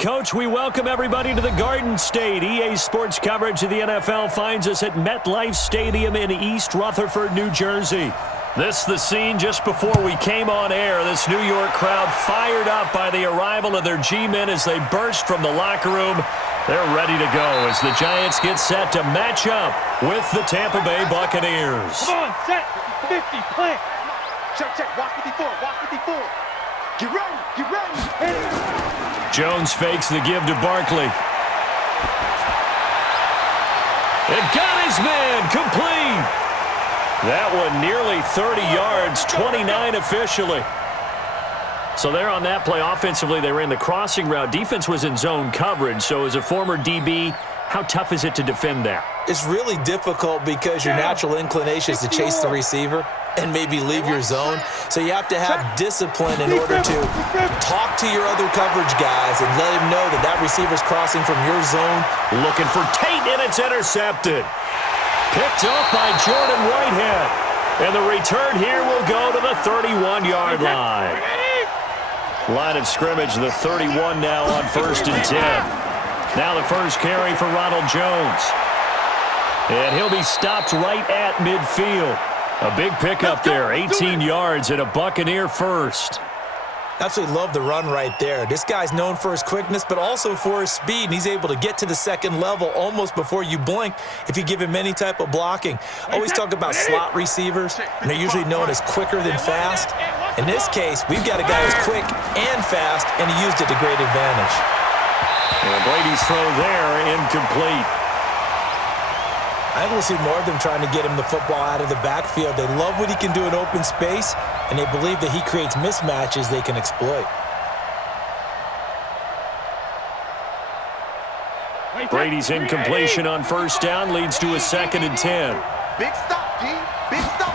Coach, we welcome everybody to the Garden State. EA Sports coverage of the NFL finds us at MetLife Stadium in East Rutherford, New Jersey. This the scene just before we came on air. This New York crowd fired up by the arrival of their G-men as they burst from the locker room. They're ready to go as the Giants get set to match up with the Tampa Bay Buccaneers. Come on, set, 50, plant. Check, walk 54, walk 54. Get ready, hit it. Jones fakes the give to Barkley. It got his man, complete. That one nearly 30 yards, 29 officially. So there on that play, offensively, they ran the crossing route. Defense was in zone coverage, so as a former DB, how tough is it to defend that? It's really difficult because your natural inclination is to chase the receiver and maybe leave your zone. So you have to have discipline in order to talk to your other coverage guys and let him know that that receiver's crossing from your zone. Looking for Tate, and it's intercepted. Picked up by Jordan Whitehead. And the return here will go to the 31-yard line. Line of scrimmage, the 31 now on 1st and 10. Now the first carry for Ronald Jones. And he'll be stopped right at midfield. A big pickup there, 18 yards and a Buccaneer first. Absolutely love the run right there. This guy's known for his quickness, but also for his speed. And he's able to get to the second level almost before you blink if you give him any type of blocking. Always talk about slot receivers, and they're usually known as quicker than fast. In this case, we've got a guy who's quick and fast, and he used it to great advantage. And Brady's throw there, incomplete. I think we'll see more of them trying to get him the football out of the backfield. They love what he can do in open space, and they believe that he creates mismatches they can exploit. Brady's incompletion on 1st down leads to a 2nd and 10. Big stop, D. Big stop.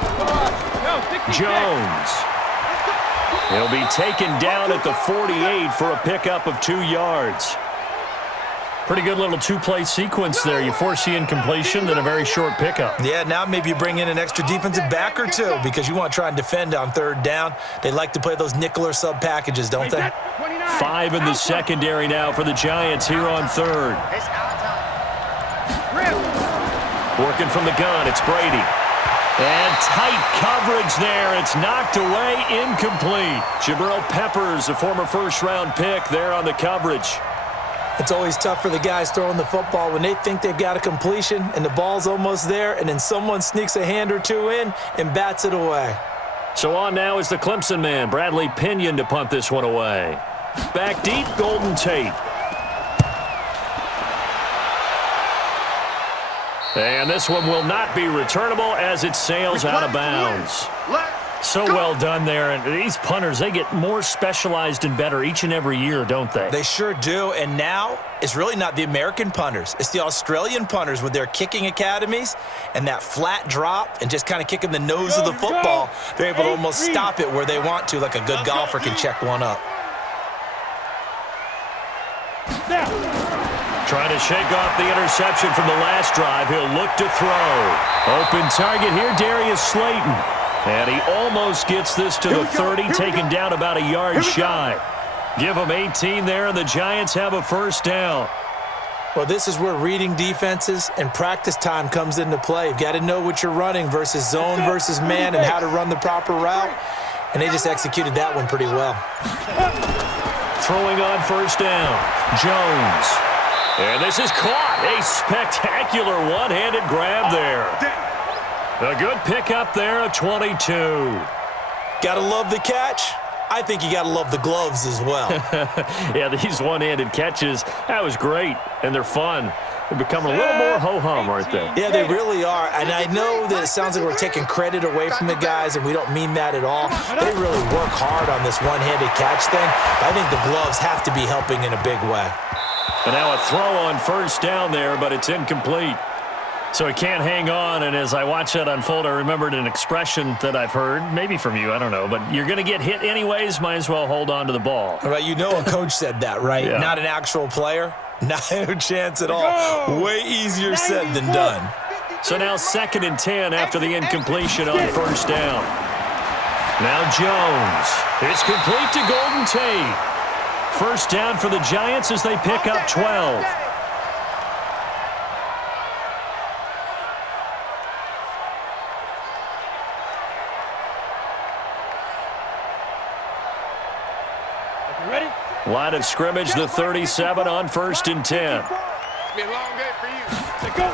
Jones. He'll be taken down at the 48 for a pickup of 2 yards. Pretty good little two-play sequence there. You force the incompletion, then a very short pickup. Yeah, now maybe you bring in an extra defensive back or two because you want to try and defend on 3rd down. They like to play those nickel or sub packages, don't they? 5 in the secondary now for the Giants here on 3rd. Working from the gun, it's Brady. And tight coverage there. It's knocked away, incomplete. Jabril Peppers, a former first-round pick, there on the coverage. It's always tough for the guys throwing the football when they think they've got a completion and the ball's almost there, and then someone sneaks a hand or two in and bats it away. So on now is the Clemson man, Bradley Pinion, to punt this one away. Back deep, Golden Tate. And this one will not be returnable as it sails out of bounds. So well done there. And these punters, they get more specialized and better each and every year, don't they? They sure do. And now it's really not the American punters. It's the Australian punters with their kicking academies and that flat drop and just kind of kicking the nose of the football. They're able to almost stop it where they want to, like a good golfer can check one up. Trying to shake off the interception from the last drive. He'll look to throw. Open target here, Darius Slayton. And he almost gets this to the 30, taken down about a yard shy. Give him 18 there, and the Giants have a 1st down. Well, this is where reading defenses and practice time comes into play. You've got to know what you're running versus zone versus man and how to run the proper route. And they just executed that one pretty well. Throwing on 1st down, Jones. And this is caught. A spectacular one-handed grab there. A good pickup there at 22. Gotta love the catch. I think you gotta love the gloves as well. Yeah, these one-handed catches, that was great, and they're fun. They're becoming a little more ho-hum, aren't they? Yeah, they really are. And I know that it sounds like we're taking credit away from the guys, and we don't mean that at all. They really work hard on this one-handed catch thing. I think the gloves have to be helping in a big way. And now a throw on 1st down there, but it's incomplete. So he can't hang on, and as I watch that unfold, I remembered an expression that I've heard, maybe from you, I don't know, but you're going to get hit anyways, might as well hold on to the ball. All right, you know a coach said that, right? Yeah. Not an actual player? Not a chance at all. Way easier said than done. So now 2nd and 10 after the incompletion on 1st down. Now Jones. It's complete to Golden Tate. First down for the Giants as they pick up 12. Line of scrimmage, the 37 on 1st and 10. Be a long day for you. Go.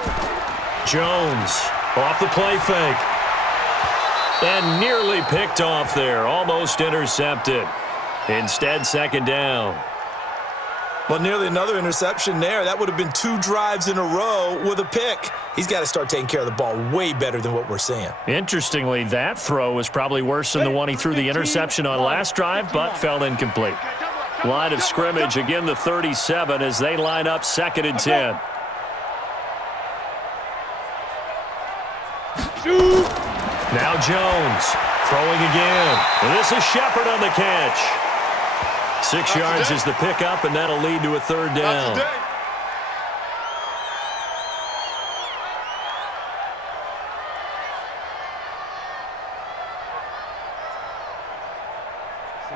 Jones off the play fake. And nearly picked off there. Almost intercepted. Instead, 2nd down. Well, nearly another interception there. That would have been 2 drives in a row with a pick. He's got to start taking care of the ball way better than what we're seeing. Interestingly, that throw was probably worse than the one he threw the interception on last drive, but fell incomplete. Line of scrimmage, again the 37 as they line up 2nd and 10. Now Jones throwing again. And this is Shepard on the catch. 6 yards is the pickup, and that'll lead to a 3rd down.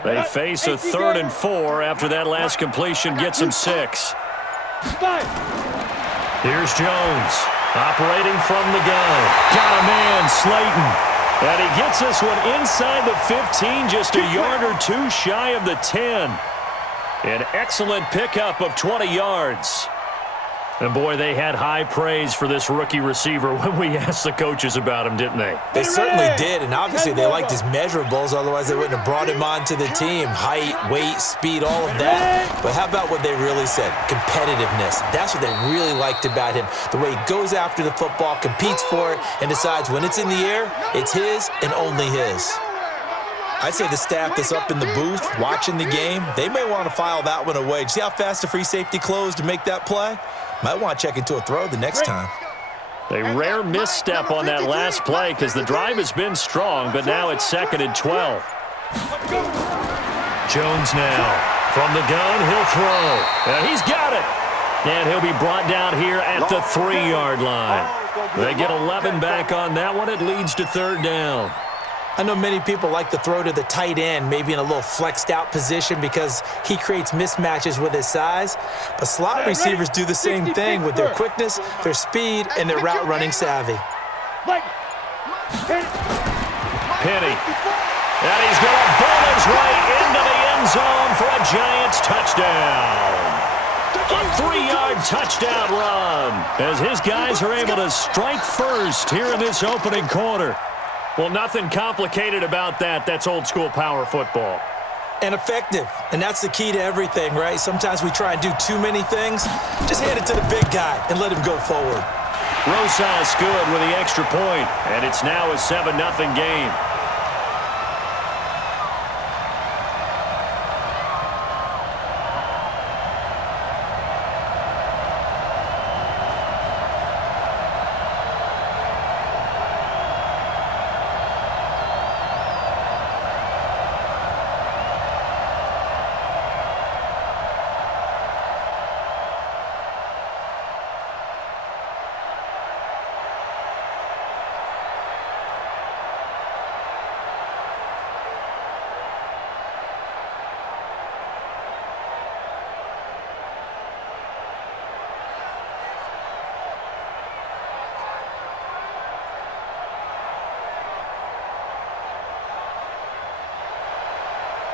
They face a 3rd and 4 after that last completion gets them 6. Here's Jones operating from the gun. Got a man, Slayton. And he gets this one inside the 15, just a yard or 2 shy of the 10. An excellent pickup of 20 yards. And, boy, they had high praise for this rookie receiver when we asked the coaches about him, didn't they? They certainly did, and obviously they liked his measurables. Otherwise, they wouldn't have brought him onto the team. Height, weight, speed, all of that. But how about what they really said? Competitiveness. That's what they really liked about him. The way he goes after the football, competes for it, and decides when it's in the air, it's his and only his. I'd say the staff that's up in the booth watching the game, they may want to file that one away. See how fast the free safety closed to make that play? Might want to check into a throw the next time. A rare misstep on that last play because the drive has been strong, but now it's 2nd and 12. Jones now from the gun, he'll throw. And he's got it. And he'll be brought down here at the 3-yard line. They get 11 back on that one. It leads to 3rd down. I know many people like to throw to the tight end, maybe in a little flexed out position because he creates mismatches with his size. But slot receivers do the same thing with their quickness, their speed, and their route running savvy. Penny. And he's going to bowl his way into the end zone for a Giants touchdown. A 3-yard touchdown run as his guys are able to strike first here in this opening quarter. Well, nothing complicated about that. That's old-school power football. And effective. And that's the key to everything, right? Sometimes we try and do too many things. Just hand it to the big guy and let him go forward. Rosas good with the extra point, and it's now a 7-0 game.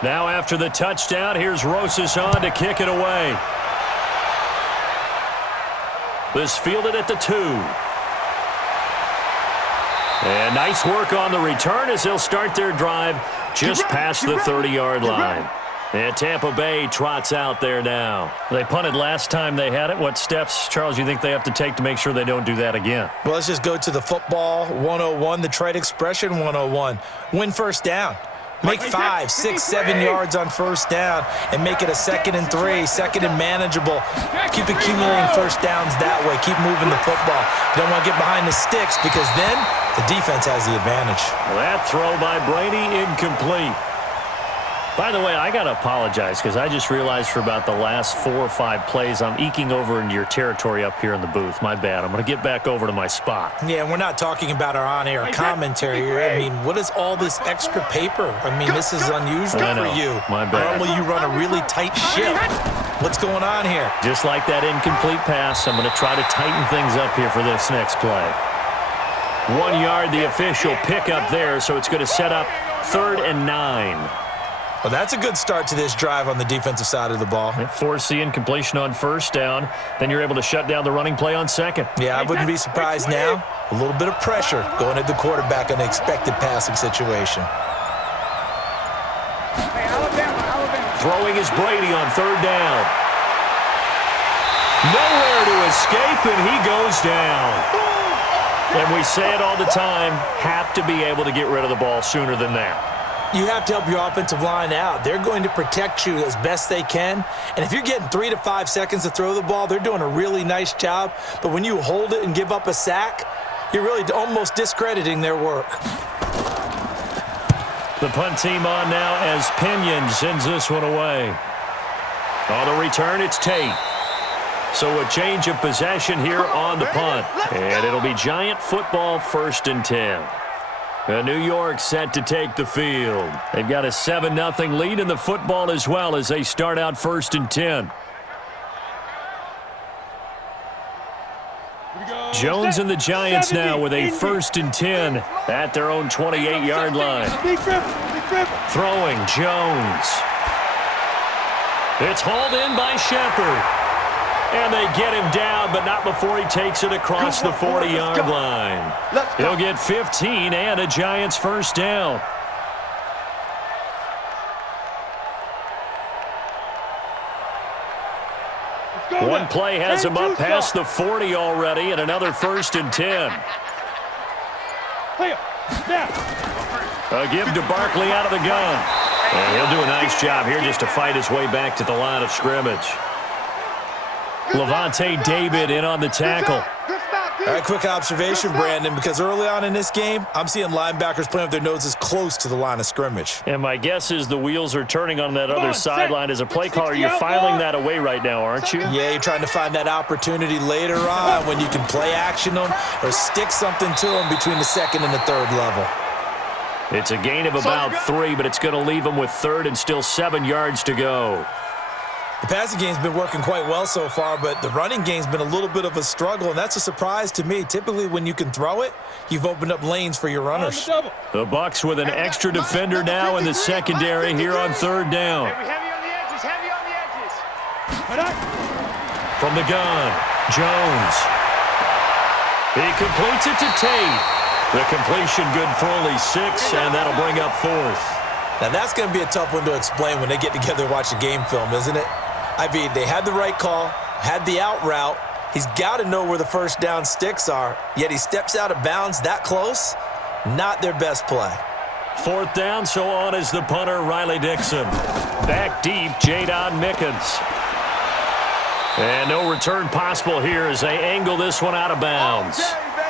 Now after the touchdown, here's Rosas on to kick it away. This fielded at the 2. And nice work on the return as they'll start their drive just past the 30-yard line. And Tampa Bay trots out there now. They punted last time they had it. What steps, Charles, you think they have to take to make sure they don't do that again? Well, let's just go to the football 101, the trade expression 101. Win first down. Make 5, 6, 7 yards on first down and make it a 2nd and 3, 2nd and manageable. Keep accumulating first downs that way. Keep moving the football. You don't want to get behind the sticks because then the defense has the advantage. That throw by Brady incomplete. By the way, I got to apologize because I just realized for about the last 4 or 5 plays, I'm eking over into your territory up here in the booth. My bad. I'm going to get back over to my spot. Yeah, we're not talking about our on-air commentary here. I mean, what is all this extra paper? I mean, this is unusual for you. My bad. Normally you run a really tight ship. What's going on here? Just like that incomplete pass, I'm going to try to tighten things up here for this next play. 1 yard, the official pickup there, so it's going to set up 3rd and 9. Well, that's a good start to this drive on the defensive side of the ball. Force the incompletion on 1st down. Then you're able to shut down the running play on 2nd. Yeah, I wouldn't be surprised now. A little bit of pressure going at the quarterback in an expected passing situation. Throwing is Brady on 3rd down. Nowhere to escape, and he goes down. And we say it all the time, have to be able to get rid of the ball sooner than that. You have to help your offensive line out. They're going to protect you as best they can. And if you're getting 3 to 5 seconds to throw the ball, they're doing a really nice job. But when you hold it and give up a sack, you're really almost discrediting their work. The punt team on now as Pinion sends this one away. On the return, it's Tate. So a change of possession here on the punt. And it'll be Giant football, 1st and 10. New York set to take the field. They've got a 7-0 lead in the football as well as they start out 1st and 10. Jones and the Giants now with a 1st and 10 at their own 28-yard line. Throwing Jones. It's hauled in by Shepard. And they get him down, but not before he takes it across the 40-yard line. He'll get 15 and a Giants 1st down. One play has him up past the 40 already, and another 1st and 10. A give to Barkley out of the gun. And he'll do a nice job here just to fight his way back to the line of scrimmage. Levante David in on the tackle. All right, quick observation, Brandon, because early on in this game, I'm seeing linebackers playing with their noses close to the line of scrimmage. And my guess is the wheels are turning on that other sideline. As a play caller, you're filing that away right now, aren't you? Yeah, you're trying to find that opportunity later on when you can play action them or stick something to them between the 2nd and the 3rd level. It's a gain of about 3, but it's going to leave them with 3rd and still 7 yards to go. The passing game's been working quite well so far, but the running game's been a little bit of a struggle, and that's a surprise to me. Typically, when you can throw it, you've opened up lanes for your runners. The Bucs with an extra defender now in the secondary here on 3rd down. Heavy on the edges, heavy on the edges. From the gun, Jones. He completes it to Tate. The completion good for only 6, and that'll bring up 4th. Now, that's going to be a tough one to explain when they get together and watch a game film, isn't it? I mean, they had the right call, had the out route. He's got to know where the 1st down sticks are, yet he steps out of bounds that close. Not their best play. 4th down, so on is the punter, Riley Dixon. Back deep, Jadon Mickens. And no return possible here as they angle this one out of bounds.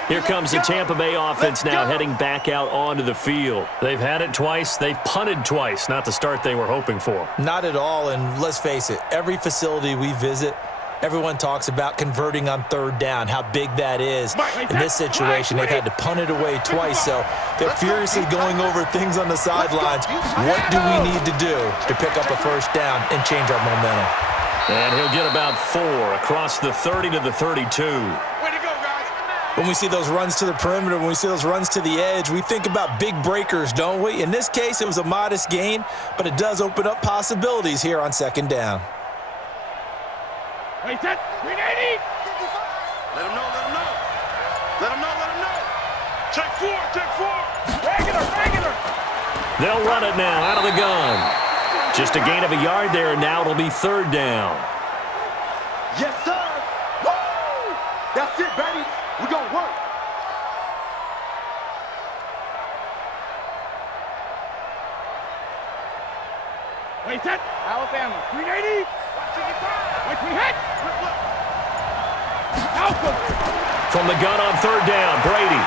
Here comes the Tampa Bay offense now heading back out onto the field. They've had it twice. They've punted twice. Not the start they were hoping for. Not at all, and let's face it, every facility we visit, everyone talks about converting on 3rd down, how big that is. In this situation, they've had to punt it away twice, so they're furiously going over things on the sidelines. What do we need to do to pick up a 1st down and change our momentum? And he'll get about 4 across the 30 to the 32. When we see those runs to the perimeter, when we see those runs to the edge, we think about big breakers, don't we? In this case, it was a modest gain, but it does open up possibilities here on 2nd down. Wait, that 380. Let him know, let him know. Let him know, let him know. Check 4, check 4. Regular. They'll run it now out of the gun. Just a gain of a yard there, and now it'll be 3rd down. Yes, sir. Woo! That's it, baby. We're going to work. Wait, that. Alabama. 380. Wait, we hit. Alpha. From the gun on 3rd down, Brady.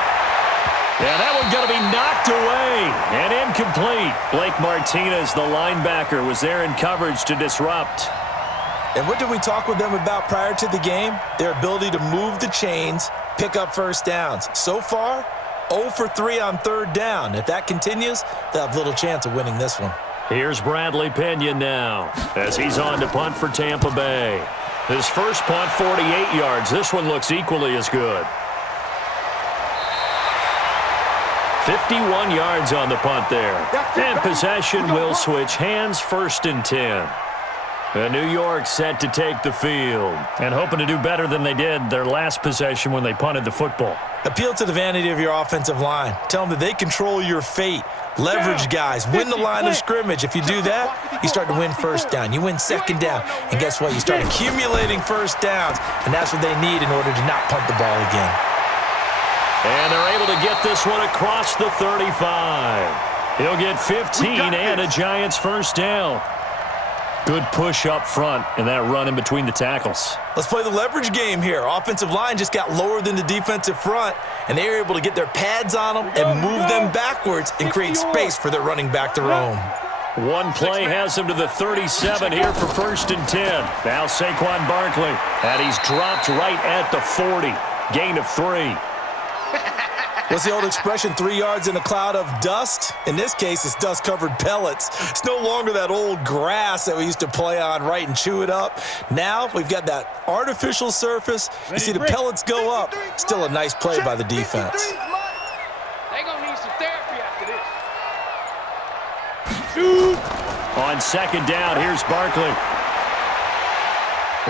Yeah, that one going to be knocked away and incomplete. Blake Martinez, the linebacker, was there in coverage to disrupt. And what did we talk with them about prior to the game? Their ability to move the chains, pick up first downs. So far, 0 for 3 on third down. If that continues, they'll have little chance of winning this one. Here's Bradley Pinion now as he's on to punt for Tampa Bay. His first punt, 48 yards. This one looks equally as good. 51 yards on the punt there. And possession will switch hands, 1st and 10. New York set to take the field and hoping to do better than they did their last possession when they punted the football. Appeal to the vanity of your offensive line. Tell them that they control your fate. Leverage guys. Win the line of scrimmage. If you do that, you start to win first down. You win second down. And guess what? You start accumulating first downs. And that's what they need in order to not punt the ball again. And they're able to get this one across the 35. He'll get 15 and a Giants first down. Good push up front and that run in between the tackles. Let's play the leverage game here. Offensive line just got lower than the defensive front, and they were able to get their pads on them and move them backwards and create space for their running back to roam. One play has him to the 37 here for 1st and 10. Now Saquon Barkley, and he's dropped right at the 40. Gain of 3. What's the old expression, 3 yards in a cloud of dust? In this case, it's dust-covered pellets. It's no longer that old grass that we used to play on, right, and chew it up. Now we've got that artificial surface. You see the pellets go up. Still a nice play by the defense. They're going to need some therapy after this. On 2nd down, here's Barkley.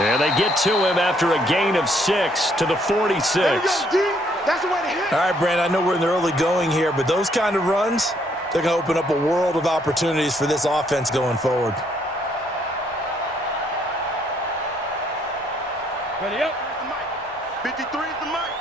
And they get to him after a gain of 6 to the 46. That's the way to hit. All right, Brand, I know we're in the early going here, but those kind of runs, they're going to open up a world of opportunities for this offense going forward. Ready up. 53 is the mic.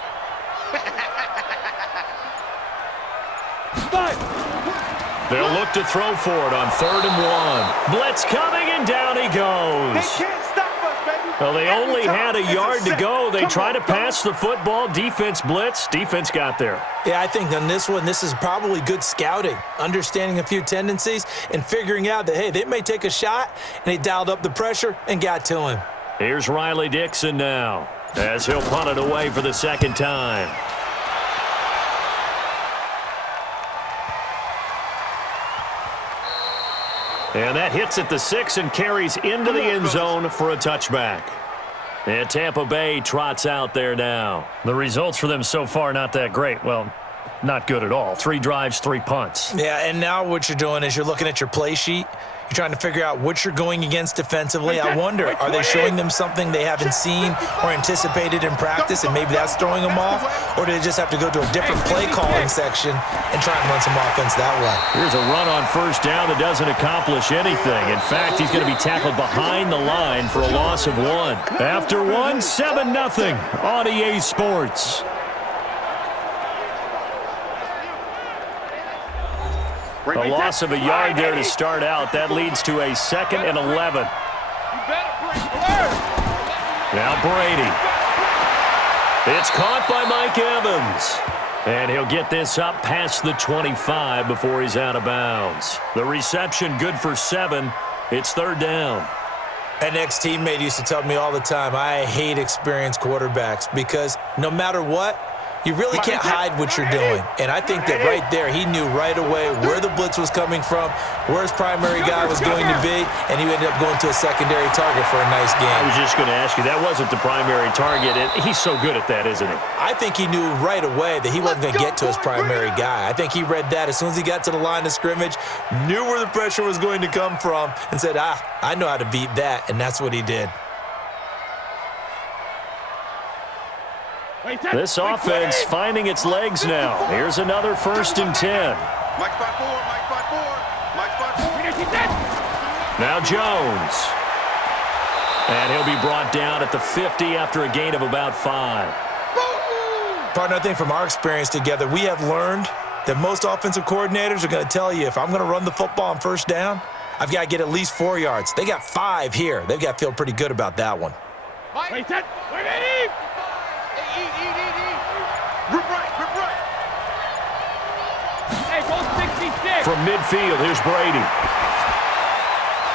They'll look to throw for it on 3rd and 1. Blitz coming, and down he goes. They can't stop us, baby. Well, they only had a yard to go. They tried to pass the football. Defense blitz. Defense got there. Yeah, I think on this one, this is probably good scouting, understanding a few tendencies, and figuring out that, hey, they may take a shot, and they dialed up the pressure and got to him. Here's Riley Dixon now as he'll punt it away for the 2nd time. And that hits at the 6 and carries into the end zone for a touchback. And Tampa Bay trots out there now. The results for them so far not that great. Well, not good at all. 3 drives, 3 punts. Yeah, and now what you're doing is you're looking at your play sheet. You're trying to figure out what you're going against defensively. I wonder, are they showing them something they haven't seen or anticipated in practice, and maybe that's throwing them off? Or do they just have to go to a different play calling section and try and run some offense that way? Here's a run on 1st down that doesn't accomplish anything. In fact, he's going to be tackled behind the line for a loss of 1. After 1, 7-0 on EA Sports. A loss of a yard there to start out. That leads to a 2nd and 11. Now Brady. It's caught by Mike Evans. And he'll get this up past the 25 before he's out of bounds. The reception good for 7. It's 3rd down. An ex-teammate used to tell me all the time, I hate experienced quarterbacks because no matter what, you really can't hide what you're doing. And I think that right there, he knew right away where the blitz was coming from, where his primary guy was going to be, and he ended up going to a secondary target for a nice game. I was just going to ask you, that wasn't the primary target. He's so good at that, isn't he? I think he knew right away that he wasn't going to get to his primary guy. I think he read that as soon as he got to the line of scrimmage, knew where the pressure was going to come from, and said, I know how to beat that, and that's what he did. This offense finding its legs now. Here's another 1st and 10. Mike spot 4, Mike spot 4, Mike spot 4. Now Jones. And he'll be brought down at the 50 after a gain of about 5. Partner, I think from our experience together, we have learned that most offensive coordinators are going to tell you, if I'm going to run the football on 1st down, I've got to get at least 4 yards. They got 5 here. They've got to feel pretty good about that one. Wait, set. Wait, eat. Rip right. From midfield, here's Brady.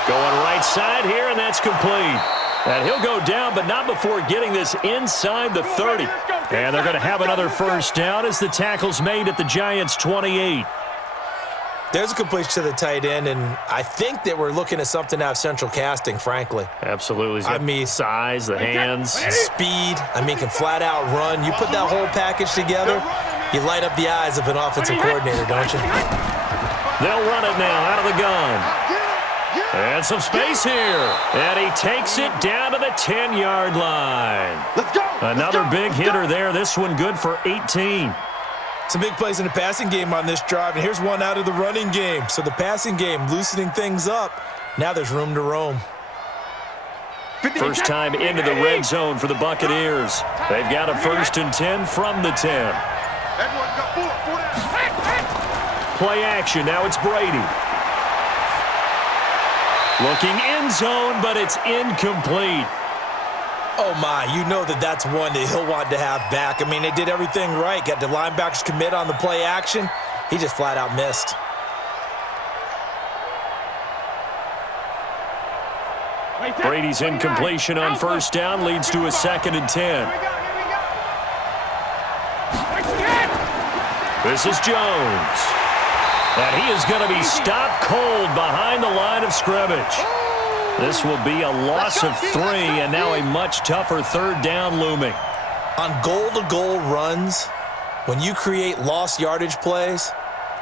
Going right side here, and that's complete. And he'll go down, but not before getting this inside the 30. And they're going to have another first down as the tackle's made at the Giants' 28. There's a completion to the tight end, and I think that we're looking at something out of central casting, frankly. Absolutely. I mean, size, the hands. Speed. I mean, can flat out run. You put that whole package together, you light up the eyes of an offensive coordinator, don't you? They'll run it now out of the gun. And some space here. And he takes it down to the 10-yard line. Let's go. Another big hitter there. This one good for 18. Some big plays in the passing game on this drive, and here's one out of the running game. So the passing game loosening things up. Now there's room to roam. First time into the red zone for the Buccaneers. They've got a 1st and 10 from the 10. Everyone got four down. Play action. Now it's Brady. Looking end zone, but it's incomplete. Oh, my, you know that's one that he'll want to have back. I mean, they did everything right. Got the linebackers commit on the play action. He just flat out missed. Brady's incompletion on first down leads to a 2nd and 10. This is Jones. And he is going to be stopped cold behind the line of scrimmage. This will be a loss of 3, and now a much tougher 3rd down looming. On goal-to-goal runs, when you create lost yardage plays,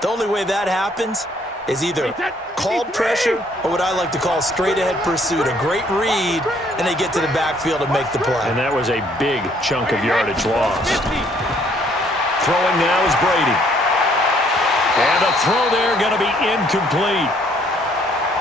the only way that happens is either called pressure or what I like to call straight-ahead pursuit, a great read, and they get to the backfield and make the play. And that was a big chunk of yardage lost. Throwing now is Brady. And the throw there going to be incomplete.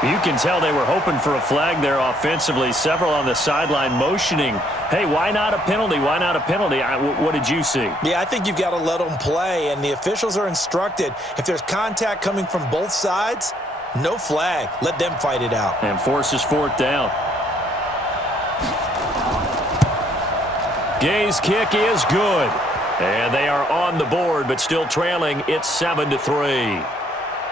You can tell they were hoping for a flag there offensively. Several on the sideline motioning, hey, why not a penalty? Why not a penalty? What did you see? Yeah, I think you've got to let them play, and the officials are instructed. If there's contact coming from both sides, no flag. Let them fight it out. And forces 4th down. Gay's kick is good. And they are on the board, but still trailing. It's 7-3.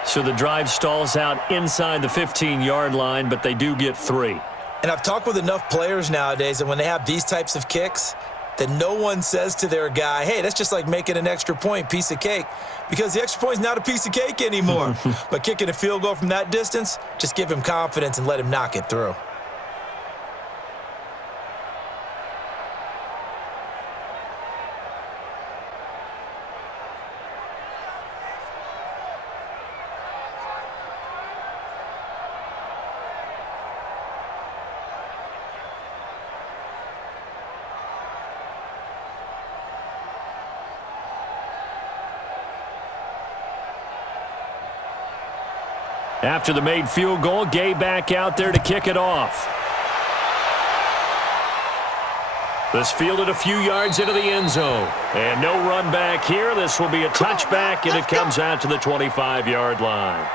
So the drive stalls out inside the 15-yard line, but they do get 3. And I've talked with enough players nowadays that when they have these types of kicks, that no one says to their guy, hey, that's just like making an extra point, piece of cake, because the extra point is not a piece of cake anymore. But kicking a field goal from that distance, just give him confidence and let him knock it through. After the made field goal, Gay back out there to kick it off. This fielded a few yards into the end zone. And no run back here. This will be a touchback, and it comes out to the 25-yard line.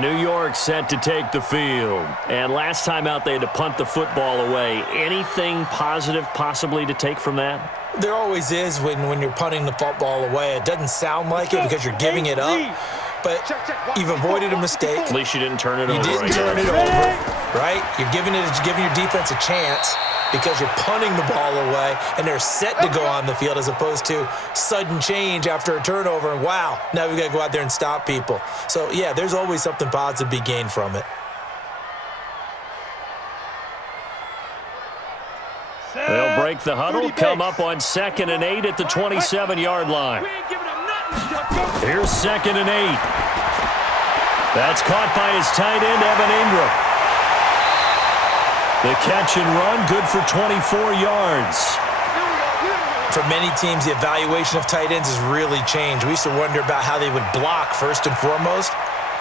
New York set to take the field. And last time out, they had to punt the football away. Anything positive possibly to take from that? There always is when you're punting the football away. It doesn't sound like it because you're giving it up. But you've avoided a mistake. At least you didn't turn it over. You didn't turn it over, right? You're giving your defense a chance because you're punting the ball away, and they're set to go on the field as opposed to sudden change after a turnover. And wow, now we've got to go out there and stop people. So, yeah, there's always something positive to be gained from it. They'll break the huddle, come up on 2nd and 8 at the 27-yard line. Here's 2nd and 8. That's caught by his tight end, Evan Ingram. The catch and run, good for 24 yards. For many teams, the evaluation of tight ends has really changed. We used to wonder about how they would block first and foremost.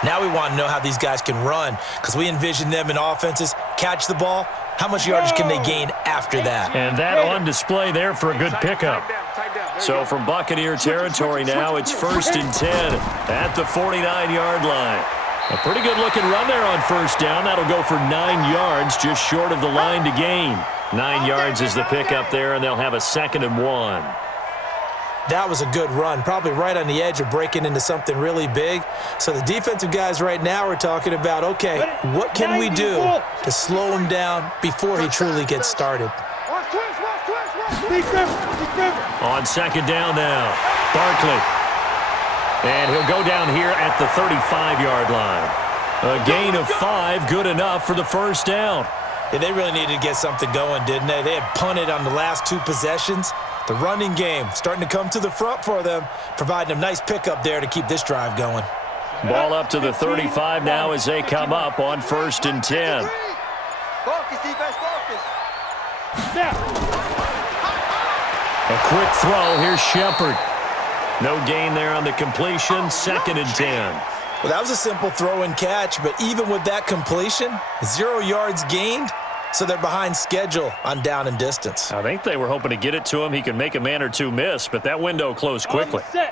Now we want to know how these guys can run because we envision them in offenses, catch the ball. How much yardage can they gain after that? And that on display there for a good pickup. So from Buccaneer territory now, it's 1st and 10 at the 49-yard line. A pretty good-looking run there on first down. That'll go for 9 yards, just short of the line to gain. 9 yards is the pickup there, and they'll have a 2nd and 1. That was a good run, probably right on the edge of breaking into something really big. So the defensive guys right now are talking about, okay, what can we do to slow him down before he truly gets started? On second down now, Barkley. And he'll go down here at the 35-yard line. A gain of 5, good enough for the first down. Yeah, they really needed to get something going, didn't they? They had punted on the last 2 possessions. The running game starting to come to the front for them, providing a nice pickup there to keep this drive going. Ball up to the 35 now as they come up on 1st and 10. Focus, defense, focus. A quick throw. Here's Shepard. No gain there on the completion. 2nd and 10. Well, that was a simple throw and catch, but even with that completion, 0 yards gained, so they're behind schedule on down and distance. I think they were hoping to get it to him. He can make a man or two miss, but that window closed quickly. 53's mine.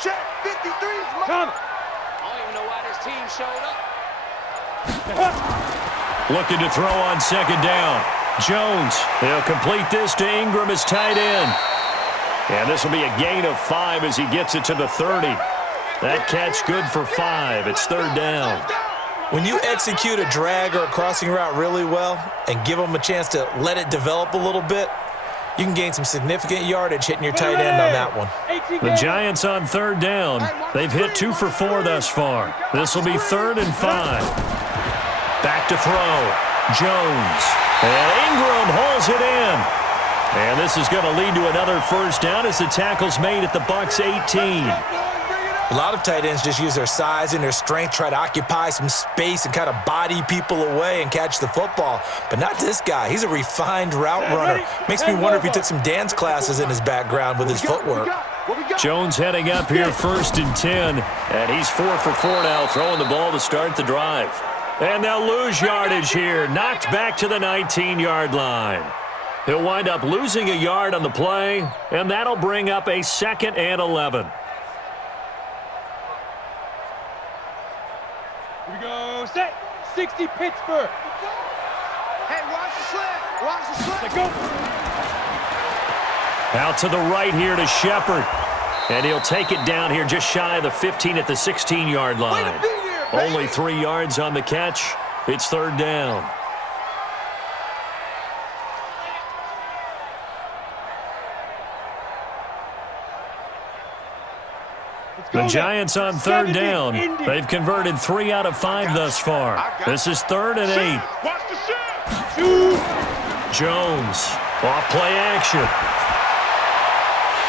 Check, 53's mine. I don't even know why this team showed up. Looking to throw on 2nd down. Jones, he'll complete this to Ingram as tight end. And this will be a gain of 5 as he gets it to the 30. That catch good for 5. It's 3rd down. When you execute a drag or a crossing route really well and give them a chance to let it develop a little bit, you can gain some significant yardage hitting your tight end on that one. The Giants on 3rd down. They've hit 2 for 4 thus far. This will be 3rd and 5. Back to throw. Jones. And Ingram holds it in. And this is going to lead to another first down as the tackle's made at the Bucs 18. A lot of tight ends just use their size and their strength, try to occupy some space and kind of body people away and catch the football. But not this guy. He's a refined route runner. Makes me wonder if he took some dance classes in his background with his footwork. Jones heading up here 1st and 10. And he's 4 for 4 now, throwing the ball to start the drive. And they'll lose yardage here. Knocked back to the 19-yard line. He'll wind up losing a yard on the play, and that'll bring up a 2nd and 11. Here we go, set, 60 Pittsburgh. Hey, watch the slant. Watch the slant. Let go. Out to the right here to Shepard. And he'll take it down here just shy of the 15 at the 16-yard line. Only 3 yards on the catch. It's 3rd down. The Giants on 3rd down. They've converted 3 out of 5 thus far. This is 3rd and 8. Watch the shot. Jones, off play action.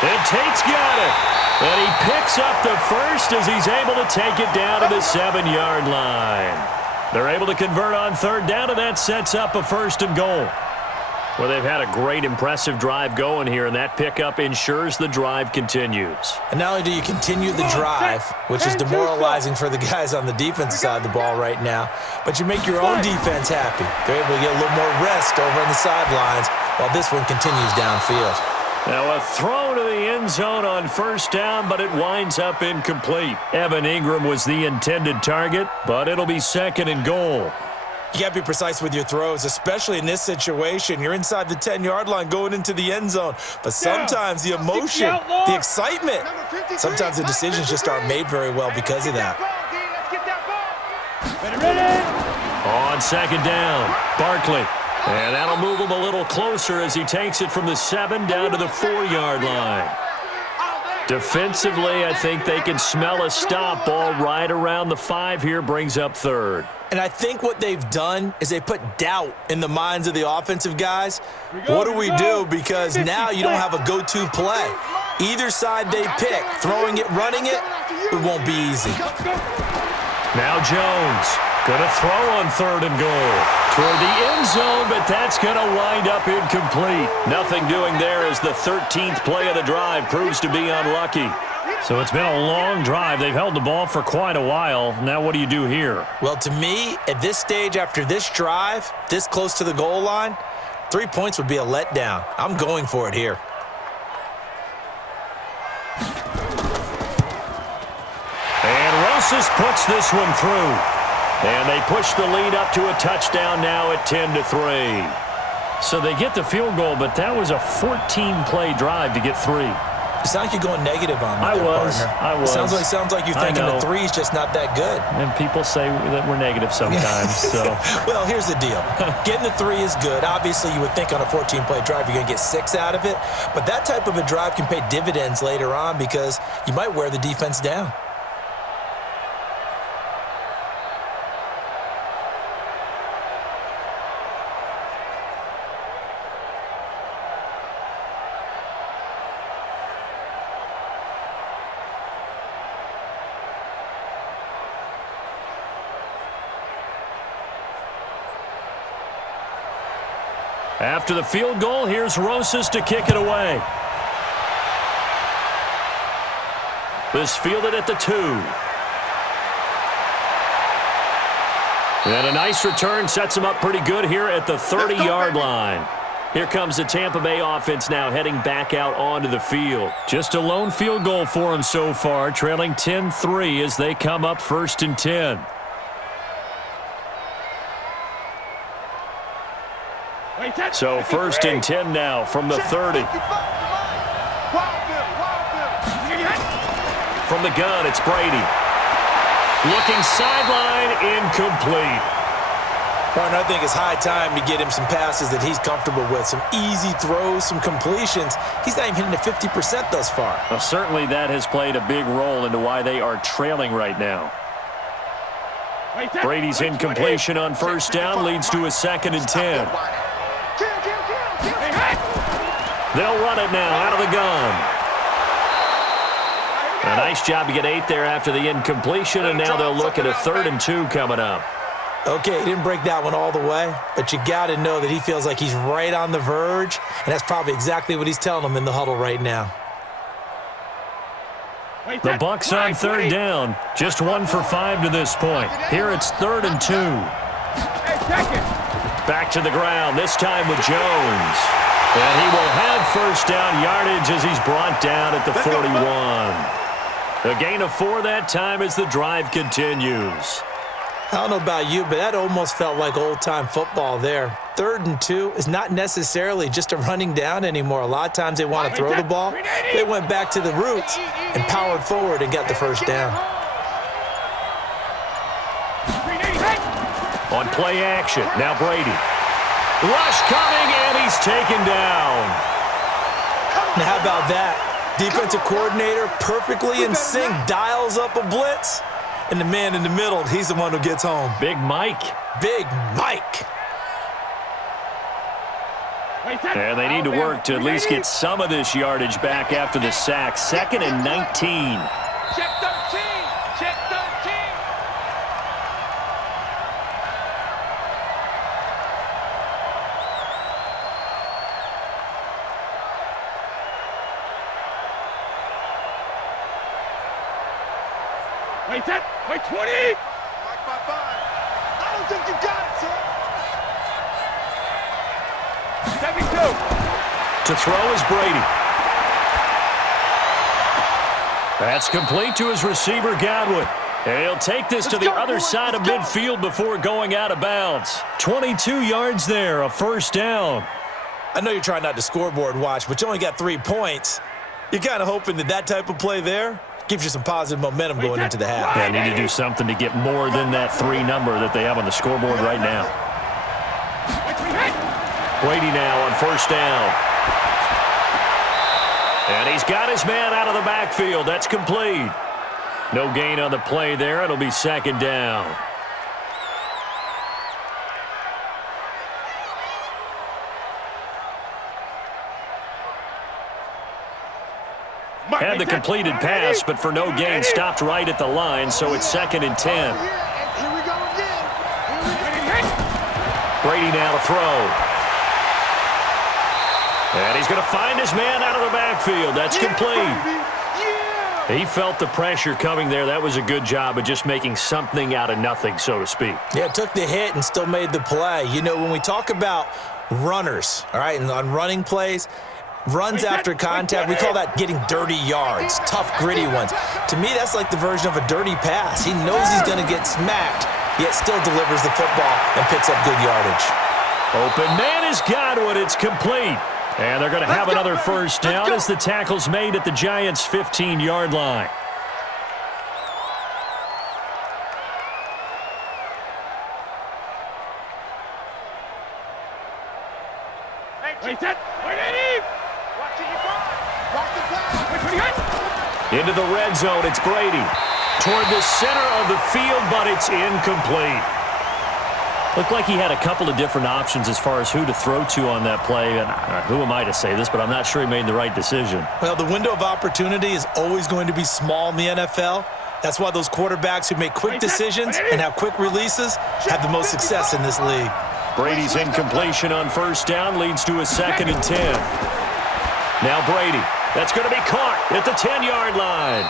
And Tate's got it. And he picks up the first as he's able to take it down to the 7-yard line. They're able to convert on 3rd down, and that sets up a 1st and goal. Well, they've had a great, impressive drive going here, and that pickup ensures the drive continues. And not only do you continue the drive, which is demoralizing for the guys on the defensive side of the ball right now, but you make your own defense happy. They're able to get a little more rest over on the sidelines while this one continues downfield. Now a throw to the end zone on 1st down, but it winds up incomplete. Evan Ingram was the intended target, but it'll be 2nd and goal. You got to be precise with your throws, especially in this situation. You're inside the 10-yard line going into the end zone. But sometimes the emotion, the excitement, sometimes the decisions just aren't made very well because of that. On 2nd down, Barkley. And that'll move him a little closer as he takes it from the 7 down to the 4-yard line. Defensively, I think they can smell a stop ball right around the 5 here, brings up 3rd. And I think what they've done is they put doubt in the minds of the offensive guys. What do we do? Because now you don't have a go-to play. Either side they pick, throwing it, running it, it won't be easy. Now Jones, going to throw on 3rd and goal. Toward the end zone, but that's going to wind up incomplete. Nothing doing there as the 13th play of the drive proves to be unlucky. So it's been a long drive. They've held the ball for quite a while. Now what do you do here? Well, to me, at this stage after this drive, this close to the goal line, 3 points would be a letdown. I'm going for it here. And Rosas puts this one through. And they push the lead up to a touchdown now at 10-3. So they get the field goal, but that was a 14-play drive to get 3. It sounds like you're going negative on me. I was. It sounds like you're thinking the 3 is just not that good. And people say that we're negative sometimes. So. Well, here's the deal. Getting the 3 is good. Obviously, you would think on a 14-play drive you're going to get 6 out of it. But that type of a drive can pay dividends later on because you might wear the defense down. After the field goal, here's Rosas to kick it away. This fielded at the 2. And a nice return sets him up pretty good here at the 30-yard line. Here comes the Tampa Bay offense now heading back out onto the field. Just a lone field goal for him so far, trailing 10-3 as they come up 1st and 10. So 1st and 10 now from the 30. From the gun, it's Brady. Looking sideline, incomplete. Partner, I think it's high time to get him some passes that he's comfortable with. Some easy throws, some completions. He's not even hitting the 50% thus far. Well, certainly that has played a big role into why they are trailing right now. Brady's incompletion on 1st down leads to a 2nd and 10. They'll run it now out of the gun. A nice job to get 8 there after the incompletion, and now they'll look at a 3rd and 2 coming up. Okay, he didn't break that one all the way, but you got to know that he feels like he's right on the verge, and that's probably exactly what he's telling them in the huddle right now. The Bucs on 3rd down, just 1 for 5 to this point. Here it's 3rd and 2. Back to the ground, this time with Jones. And he will have 1st down yardage as he's brought down at the 41. A gain of 4 that time as the drive continues. I don't know about you, but that almost felt like old-time football there. 3rd and 2 is not necessarily just a running down anymore. A lot of times they want to throw the ball. They went back to the roots and powered forward and got the 1st down. On play action, now Brady. Rush coming, and he's taken down. Now how about that? Defensive coordinator perfectly in sync, dials up a blitz, and the man in the middle, he's the one who gets home. Big Mike. Big Mike. And they need to work to at least get some of this yardage back after the sack. 2nd and 19. Check 13. Check 13. Wait, 10. Wait, 20. Mike by 5. I don't think you got it, sir. 72. To throw is Brady. That's complete to his receiver, Godwin. And he'll take this to the other side of midfield before going out of bounds. 22 yards there, a 1st down. I know you're trying not to scoreboard watch, but you only got 3 points. You're kind of hoping that that type of play there gives you some positive momentum going into the half. They need to do something to get more than that 3 number that they have on the scoreboard right now. Brady now on 1st down. And he's got his man out of the backfield. That's complete. No gain on the play there. It'll be 2nd down. Had the completed pass, but for no gain, stopped right at the line, so it's 2nd and 10. Here we go again. Brady now to throw. And he's going to find his man out of the backfield. That's complete. He felt the pressure coming there. That was a good job of just making something out of nothing, so to speak. Yeah, took the hit and still made the play. You know, when we talk about runners, all right, and on running plays, runs after contact, we call that getting dirty yards, tough, gritty ones. To me, that's like the version of a dirty pass. He knows he's going to get smacked, yet still delivers the football and picks up good yardage. Open man has got one. It's complete. And they're going to have another first down as the tackle's made at the Giants' 15-yard line. Into the red zone, it's Brady. Toward the center of the field, but it's incomplete. Looked like he had a couple of different options as far as who to throw to on that play. And who am I to say this, but I'm not sure he made the right decision. Well, the window of opportunity is always going to be small in the NFL. That's why those quarterbacks who make quick decisions and have quick releases have the most success in this league. Brady's incompletion on first down leads to a 2nd and 10. Now Brady. That's going to be caught at the 10-yard line.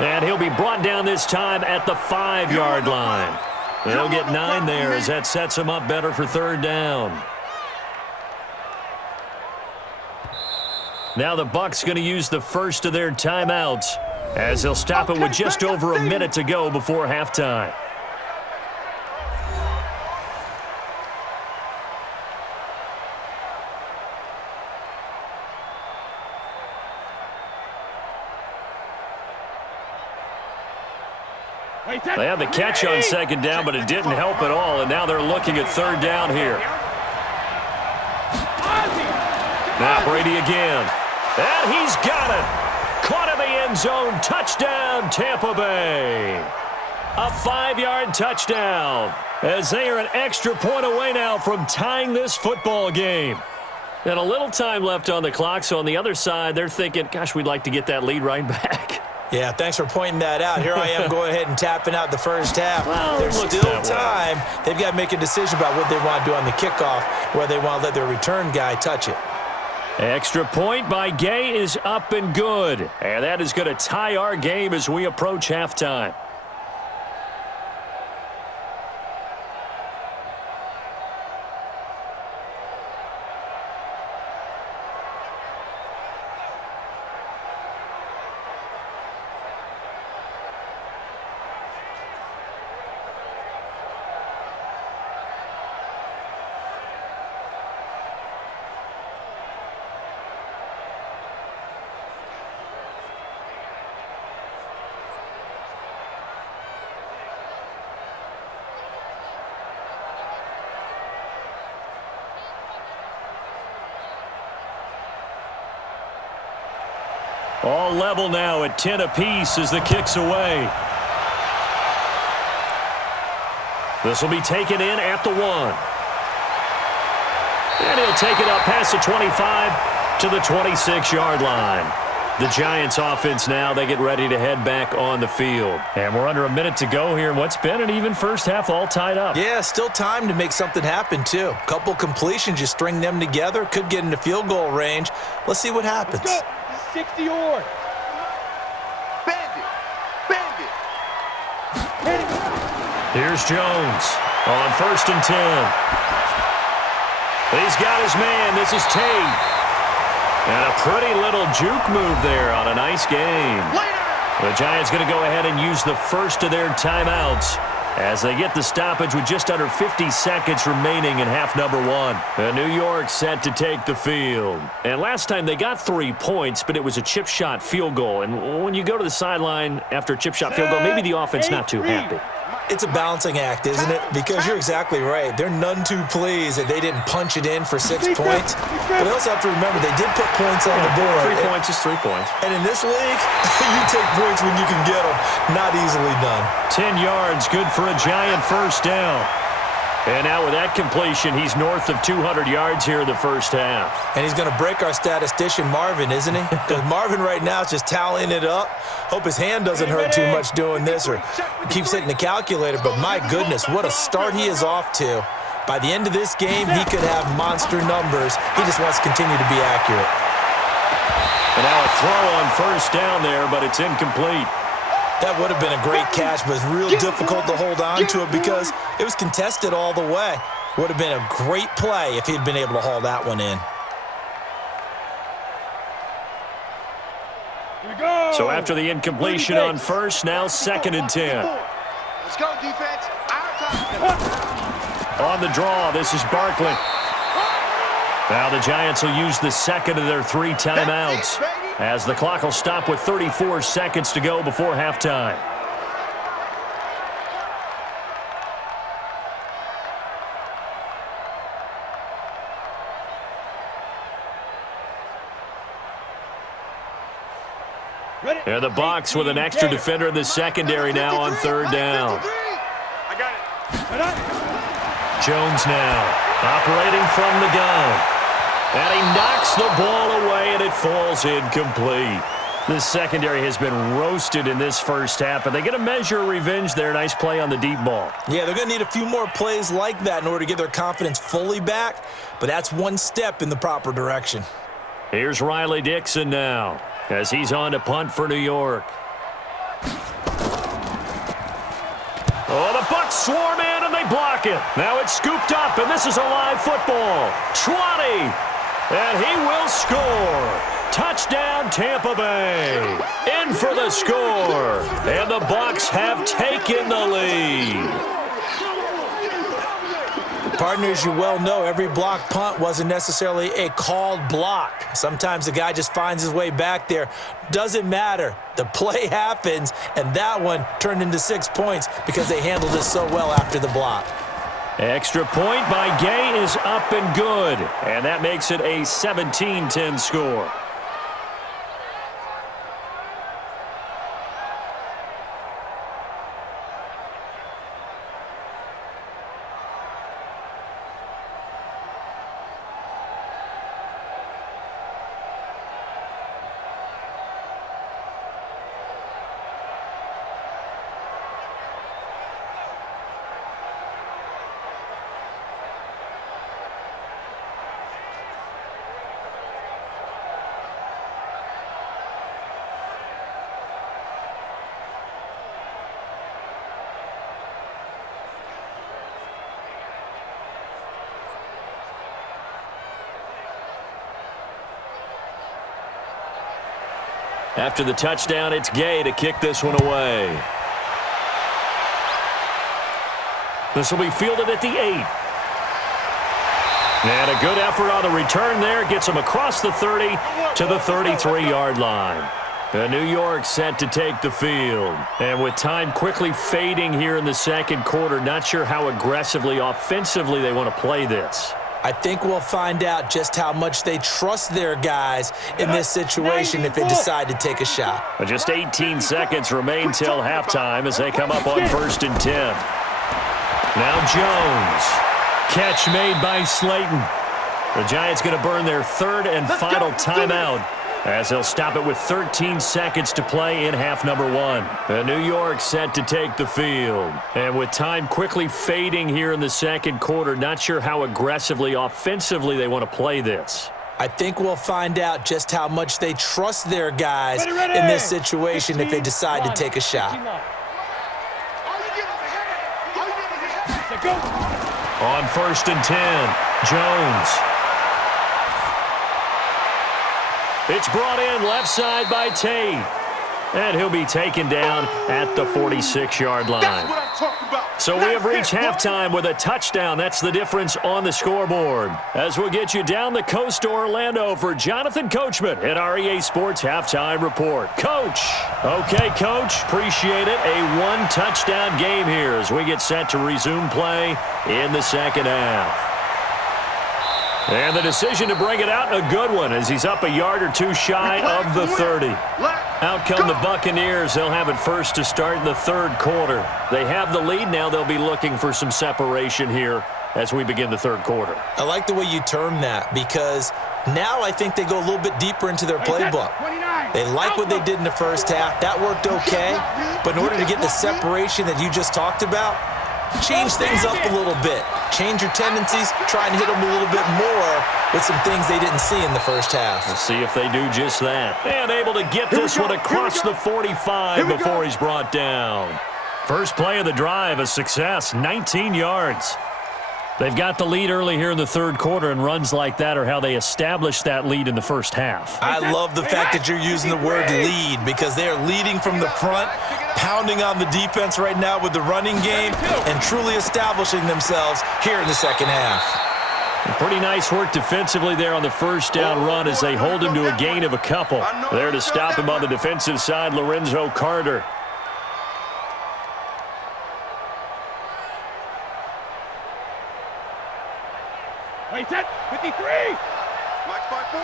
And he'll be brought down this time at the 5-yard line. They'll get 9 there as that sets him up better for 3rd down. Now the Bucs going to use the first of their timeouts as they'll stop it with just over a minute to go before halftime. They had the catch on 2nd down, but it didn't help at all, and now they're looking at 3rd down here. Now Brady again. And he's got it. Caught in the end zone. Touchdown, Tampa Bay. A 5-yard touchdown as they are an extra point away now from tying this football game. And a little time left on the clock, so on the other side, they're thinking, gosh, we'd like to get that lead right back. Yeah, thanks for pointing that out. Here I am going ahead and tapping out the first half. Well, there's still time. They've got to make a decision about what they want to do on the kickoff, where they want to let their return guy touch it. Extra point by Gay is up and good. And that is going to tie our game as we approach halftime. All level now at 10 apiece as the kick's away. This will be taken in at the 1. And he'll take it up past the 25 to the 26-yard line. The Giants offense now, they get ready to head back on the field. And we're under a minute to go here in what's been an even first half all tied up. Yeah, still time to make something happen, too. A couple completions, you string them together, could get into field goal range. Let's see what happens. 60-yard. Bandit. Here's Jones on 1st and 10. He's got his man. This is Tate. And a pretty little juke move there on a nice game. The Giants going to go ahead and use the first of their timeouts as they get the stoppage with just under 50 seconds remaining in half number 1. And New York set to take the field. And last time they got 3 points, but it was a chip shot field goal. And when you go to the sideline after a chip shot field goal, maybe the offense not too happy. It's a balancing act, isn't it? Because you're exactly right. They're none too pleased that they didn't punch it in for 6 points. But they also have to remember they did put points on the board. 3 points is 3 points. And in this league, you take points when you can get them. Not easily done. 10 yards, good for a Giant first down. And now with that completion, he's north of 200 yards here in the first half. And he's going to break our statistician Marvin, isn't he? Because Marvin right now is just tallying it up. Hope his hand doesn't hurt too much doing this or keeps hitting the calculator. But my goodness, what a start he is off to. By the end of this game, he could have monster numbers. He just wants to continue to be accurate. And now a throw on first down there, but it's incomplete. That would have been a great catch, but it's real difficult to hold on to it because it was contested all the way. Would have been a great play if he'd been able to haul that one in. So after the incompletion on first, now 2nd and 10. Let's go, defense. Our time. On the draw, this is Barkley. Now the Giants will use the second of their 3 timeouts as the clock will stop with 34 seconds to go before halftime. And the Bucs with an extra defender in the secondary now on 3rd down. I got it. Jones now operating from the gun. And he knocks the ball away, and it falls incomplete. The secondary has been roasted in this first half, but they get a measure of revenge there. Nice play on the deep ball. Yeah, they're going to need a few more plays like that in order to get their confidence fully back, but that's one step in the proper direction. Here's Riley Dixon now as he's on to punt for New York. Oh, the Bucs swarm in, and they block it. Now it's scooped up, and this is a live football. 20, and he will score. Touchdown, Tampa Bay. In for the score, and the Bucs have taken the lead. Partners, you well know every block punt wasn't necessarily a called block. Sometimes the guy just finds his way back there. Doesn't matter. The play happens, and that one turned into 6 points because they handled it so well after the block. Extra point by Gay is up and good, and that makes it a 17-10 score. After the touchdown, it's Gay to kick this one away. This will be fielded at the 8. And a good effort on the return there. Gets him across the 30 to the 33-yard line. And New York set to take the field. And with time quickly fading here in the second quarter, not sure how aggressively, offensively they want to play this. I think we'll find out just how much they trust their guys in this situation if they decide to take a shot. But just 18 seconds remain till halftime as they come up on 1st and 10. Now Jones. Catch made by Slayton. The Giants going to burn their 3rd and final timeout as they'll stop it with 13 seconds to play in half number 1. The New York set to take the field. And with time quickly fading here in the second quarter, not sure how aggressively, offensively they want to play this. I think we'll find out just how much they trust their guys in this situation if they decide to take a shot. On 1st and 10, Jones. It's brought in left side by Tate. And he'll be taken down at the 46-yard line. That's what I'm talking about. So we have reached halftime with a touchdown. That's the difference on the scoreboard. As we'll get you down the coast to Orlando for Jonathan Coachman at our EA Sports Halftime Report. Coach. Okay, Coach. Appreciate it. A one-touchdown game here as we get set to resume play in the second half. And the decision to bring it out, a good one, as he's up a yard or two shy of the 30. Out come the Buccaneers. They'll have it first to start in the third quarter. They have the lead. Now they'll be looking for some separation here as we begin the third quarter. I like the way you term that because now I think they go a little bit deeper into their playbook. They like what they did in the first half. That worked okay. But in order to get the separation that you just talked about, change things up a little bit. Change your tendencies. Try and hit them a little bit more with some things they didn't see in the first half. We'll see if they do just that. And able to get this one across the 45 before he's brought down. First play of the drive, a success, 19 yards. They've got the lead early here in the third quarter, and runs like that are how they established that lead in the first half. I love the fact that you're using the word lead because they are leading from the front. pounding on the defense right now with the running game and truly establishing themselves here in the second half. Pretty nice work defensively there on the first down run as they hold him to a gain of a couple. There to stop him on the defensive side, Lorenzo Carter. Wait, set, 53. Max by 4.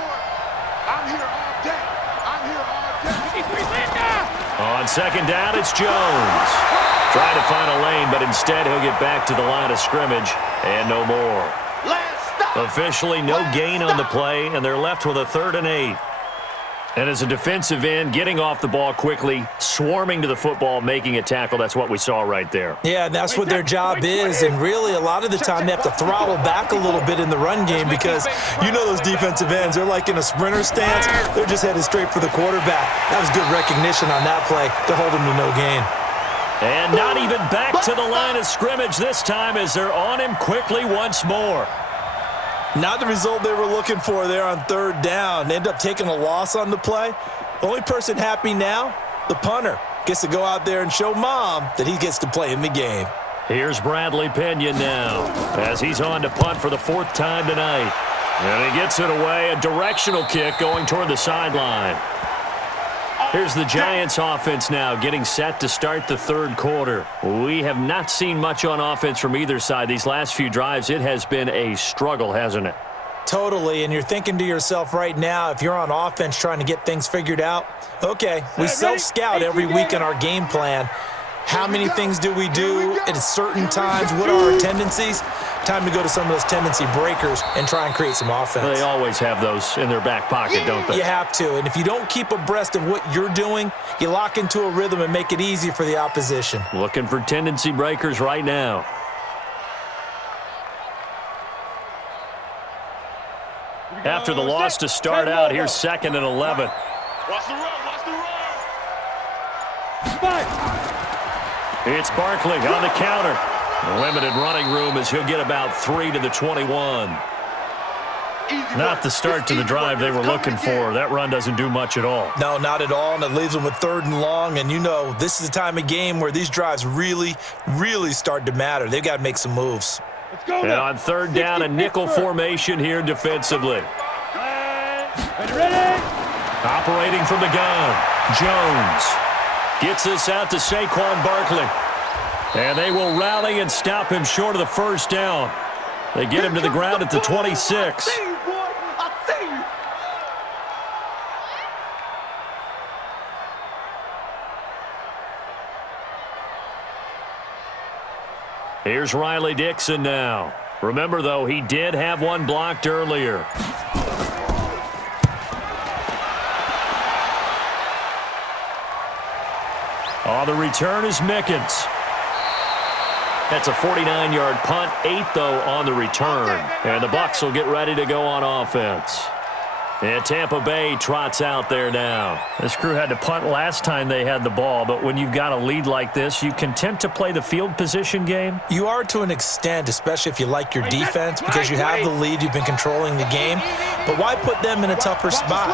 I'm here all day. I'm here all day. 53, Linda. On second down, it's Jones. Trying to find a lane, but instead he'll get back to the line of scrimmage and no more. Last stop. Officially no gain on the play, and they're left with a 3rd and 8. And as a defensive end, getting off the ball quickly, swarming to the football, making a tackle, that's what we saw right there. Yeah, and that's what their job is, and really a lot of the time they have to throttle back a little bit in the run game because you know those defensive ends, they're like in a sprinter stance. They're just headed straight for the quarterback. That was good recognition on that play to hold him to no gain. And not even back to the line of scrimmage this time as they're on him quickly once more. Not the result they were looking for there on 3rd down. They end up taking a loss on the play. Only person happy now, the punter. Gets to go out there and show Mom that he gets to play in the game. Here's Bradley Pinion now as he's on to punt for the 4th time tonight. And he gets it away, a directional kick going toward the sideline. Here's the Giants offense now getting set to start the 3rd quarter. We have not seen much on offense from either side. These last few drives, it has been a struggle, hasn't it? Totally, and you're thinking to yourself right now, if you're on offense trying to get things figured out, okay, we self-scout every week in our game plan. How many things do we do at certain times? What are our tendencies? Time to go to some of those tendency breakers and try and create some offense. They always have those in their back pocket, don't they? You have to, and if you don't keep abreast of what you're doing, you lock into a rhythm and make it easy for the opposition. Looking for tendency breakers right now. After the loss to start out, here's 2nd and 11. Watch the run. Watch the run. Spike. It's Barkley on the counter. Limited running room as he'll get about 3 to the 21. Not the start to the drive they were looking for. That run doesn't do much at all. No, not at all, and it leaves them with 3rd and long, and you know this is the time of game where these drives really, really start to matter. They've got to make some moves. Let's go. And on 3rd down, a nickel formation here defensively. Ready? Operating from the gun, Jones gets this out to Saquon Barkley. And they will rally and stop him short of the 1st down. They get him to the ground at the 26. Here's Riley Dixon now. Remember, though, he did have one blocked earlier. On the return is Mickens. That's a 49-yard punt, 8, though, on the return. And the Bucs will get ready to go on offense. And Tampa Bay trots out there now. This crew had to punt last time they had the ball, but when you've got a lead like this, you content to play the field position game? You are to an extent, especially if you like your defense, because you have the lead, you've been controlling the game. But why put them in a tougher spot?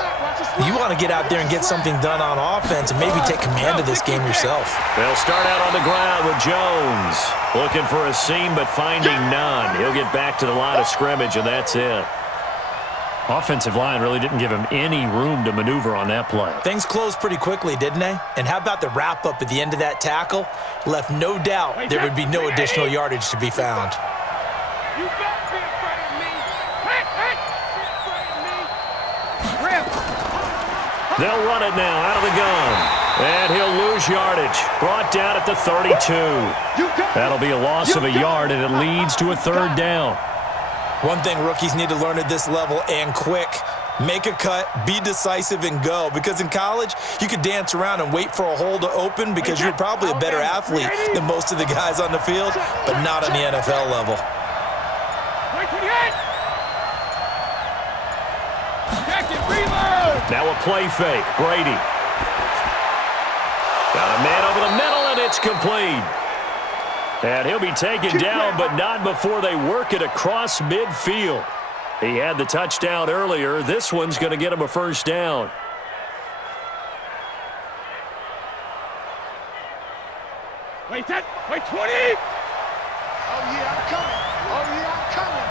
You want to get out there and get something done on offense and maybe take command of this game yourself. They'll start out on the ground with Jones. Looking for a seam, but finding none. He'll get back to the line of scrimmage, and that's it. Offensive line really didn't give him any room to maneuver on that play. Things closed pretty quickly, didn't they? And how about the wrap-up at the end of that tackle? Left no doubt there would be no additional yardage to be found. You better be afraid of me. Hey, be afraid of me. Rip. They'll run it now out of the gun. And he'll lose yardage. Brought down at the 32. That'll be a loss of a yard, and it leads to a 3rd down. One thing rookies need to learn at this level, and quick, make a cut, be decisive, and go. Because in college, you could dance around and wait for a hole to open because you're probably a better athlete than most of the guys on the field, but not on the NFL level. Now a play fake. Brady. Got a man over the middle, and it's complete. And he'll be taken down, but not before they work it across midfield. He had the touchdown earlier. This one's going to get him a 1st down. 20. Oh, yeah, I'm coming. Oh, yeah, I'm coming.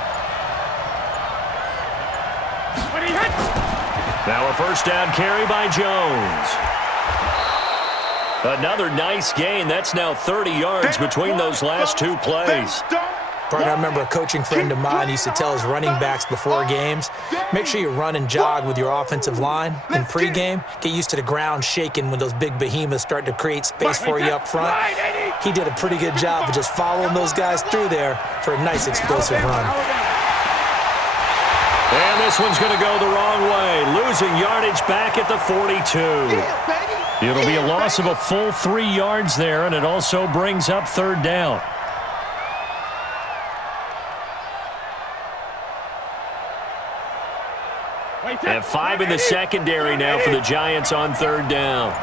20 hit. Now a first down carry by Jones. Another nice gain. That's now 30 yards between those last two plays. Partner, I remember a coaching friend of mine used to tell his running backs before games, make sure you run and jog with your offensive line in pregame. Get used to the ground shaking when those big behemoths start to create space for you up front. He did a pretty good job of just following those guys through there for a nice explosive run. And this one's going to go the wrong way, losing yardage back at the 42. It'll be a loss of a full 3 yards there, and it also brings up third down. And 5 in the secondary now for the Giants on third down.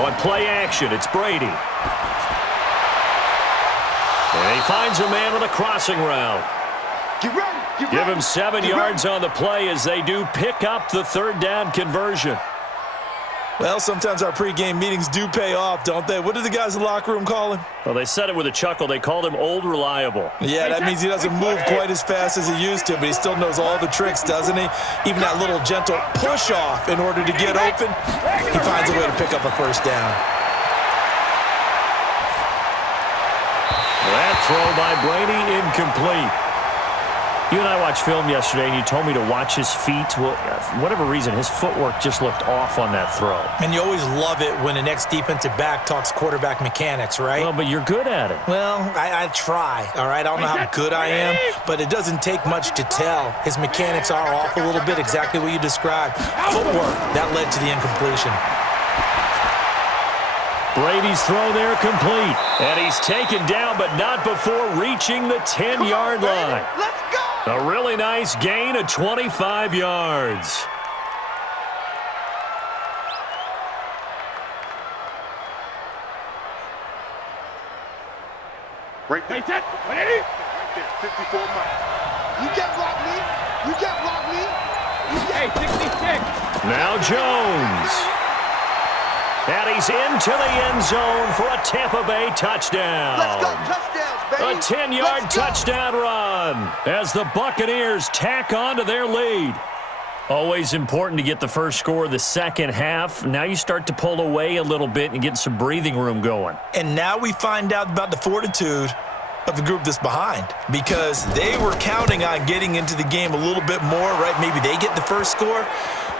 On play action, it's Brady. And he finds a man on a crossing route. Give him 7 yards on the play as they do pick up the third down conversion. Well, sometimes our pregame meetings do pay off, don't they? What do the guys in the locker room call him? Well, they said it with a chuckle. They called him Old Reliable. Yeah, that means he doesn't move quite as fast as he used to, but he still knows all the tricks, doesn't he? Even that little gentle push-off in order to get open, he finds a way to pick up a first down. That throw by Brady, incomplete. You and I watched film yesterday, and you told me to watch his feet. Well, for whatever reason, his footwork just looked off on that throw. And you always love it when an ex-defensive back talks quarterback mechanics, right? Well, but you're good at it. Well, I try, all right? I don't know how good I am, but it doesn't take much to tell. His mechanics are off a little bit, exactly what you described. Footwork, that led to the incompletion. Brady's throw there complete. And he's taken down, but not before reaching the 10-yard line. Let's go! A really nice gain of 25 yards. Right there. Right there, 54 miles. You can't block me. You can't block me. Hey, 66. Now Jones. And he's into the end zone for a Tampa Bay touchdown. Let's go, touchdowns, baby. A 10-yard touchdown run as the Buccaneers tack on to their lead. Always important to get the first score of the second half. Now you start to pull away a little bit and get some breathing room going. And now we find out about the fortitude of the group that's behind, because they were counting on getting into the game a little bit more, right? Maybe they get the first score.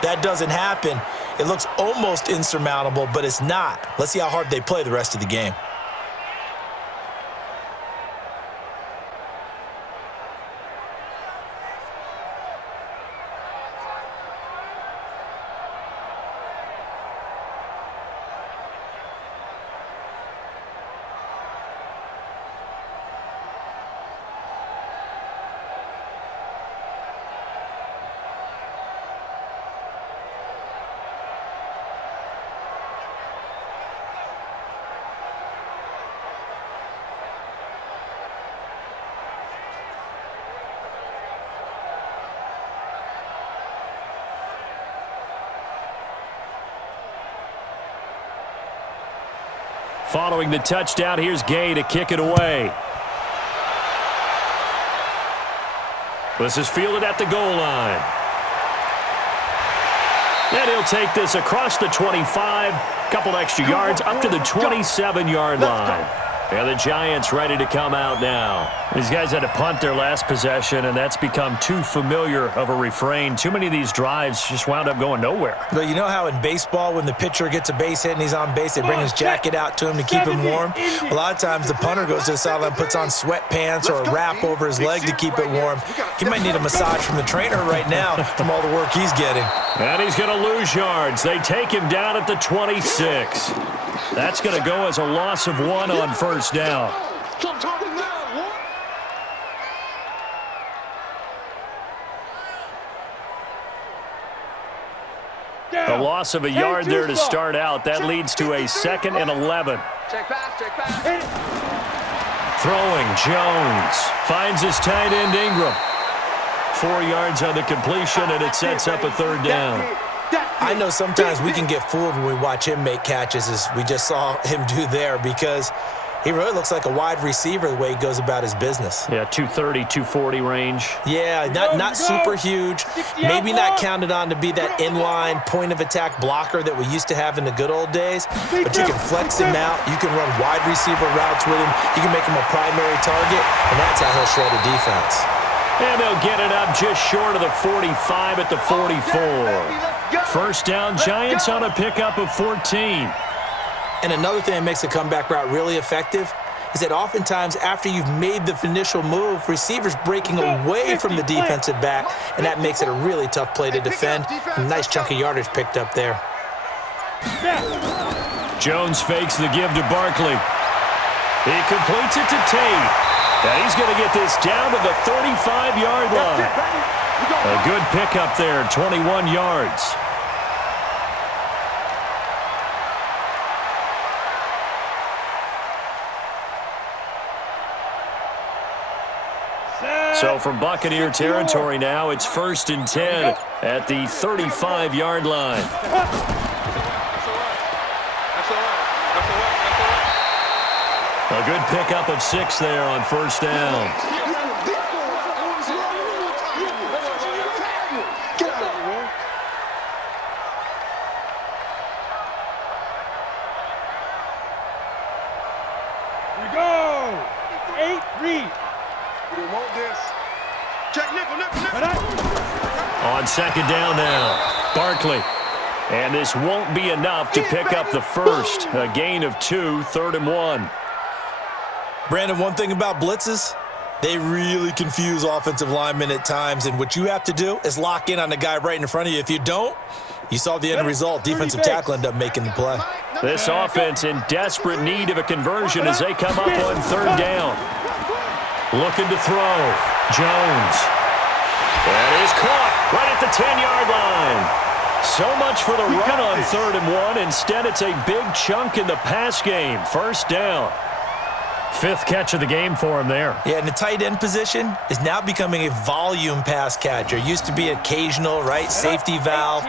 That doesn't happen. It looks almost insurmountable, but it's not. Let's see how hard they play the rest of the game. Following the touchdown, here's Gay to kick it away. This is fielded at the goal line. And he'll take this across the 25, couple extra yards, up to the 27-yard line. And the Giants ready to come out now. These guys had to punt their last possession, and that's become too familiar of a refrain. Too many of these drives just wound up going nowhere. But you know how in baseball, when the pitcher gets a base hit and he's on base, they bring his jacket out to him to keep him warm? A lot of times the punter goes to the sideline, puts on sweatpants or a wrap over his leg to keep it warm. He might need a massage from the trainer right now from all the work he's getting. And he's going to lose yards. They take him down at the 26. That's going to go as a loss of 1 on first down. A loss of a yard there to start out. That leads to a 2nd and 11. Check pass, check pass. Throwing, Jones finds his tight end Ingram. 4 yards on the completion, and it sets up a third down. I know sometimes we can get fooled when we watch him make catches, as we just saw him do there, because he really looks like a wide receiver the way he goes about his business. Yeah, 230, 240 range. Yeah, not super huge. Maybe not counted on to be that inline point-of-attack blocker that we used to have in the good old days, but you can flex him out. You can run wide receiver routes with him. You can make him a primary target, and that's how he'll shred a defense. And they'll get it up just short of the 45 at the 44. First down, Giants on a pickup of 14. And another thing that makes a comeback route really effective is that oftentimes after you've made the initial move, receivers breaking away from the defensive back, and that makes it a really tough play to defend. A nice chunk of yardage picked up there. Jones fakes the give to Barkley. He completes it to Tate. And he's going to get this down to the 35-yard line. A good pickup there, 21 yards. So from Buccaneer territory now, it's 1st and 10 at the 35-yard line. That's all right. That's all right. A good pickup of 6 there on first down. Here we go. 8-3. We don't want this. Check nickel. On second down now, Barkley. And this won't be enough to pick up the first. A gain of 2, 3rd and 1. Brandon, one thing about blitzes, they really confuse offensive linemen at times, and what you have to do is lock in on the guy right in front of you. If you don't, you saw the end result. Defensive tackle ended up making the play. This offense in desperate need of a conversion as they come up on 3rd down. Looking to throw. Jones. That is caught right at the 10-yard line. So much for the run on 3rd and 1. Instead, it's a big chunk in the pass game. First down. 5th catch of the game for him there. Yeah, and the tight end position is now becoming a volume pass catcher. Used to be occasional, right? Safety valve.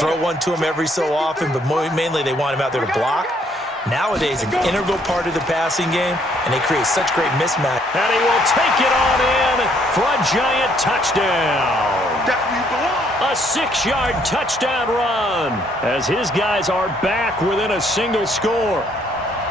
Throw one to him every so often, but mainly they want him out there to block. Nowadays, an integral part of the passing game, and they create such great mismatch. And he will take it on in for a giant touchdown. A 6-yard touchdown run as his guys are back within a single score.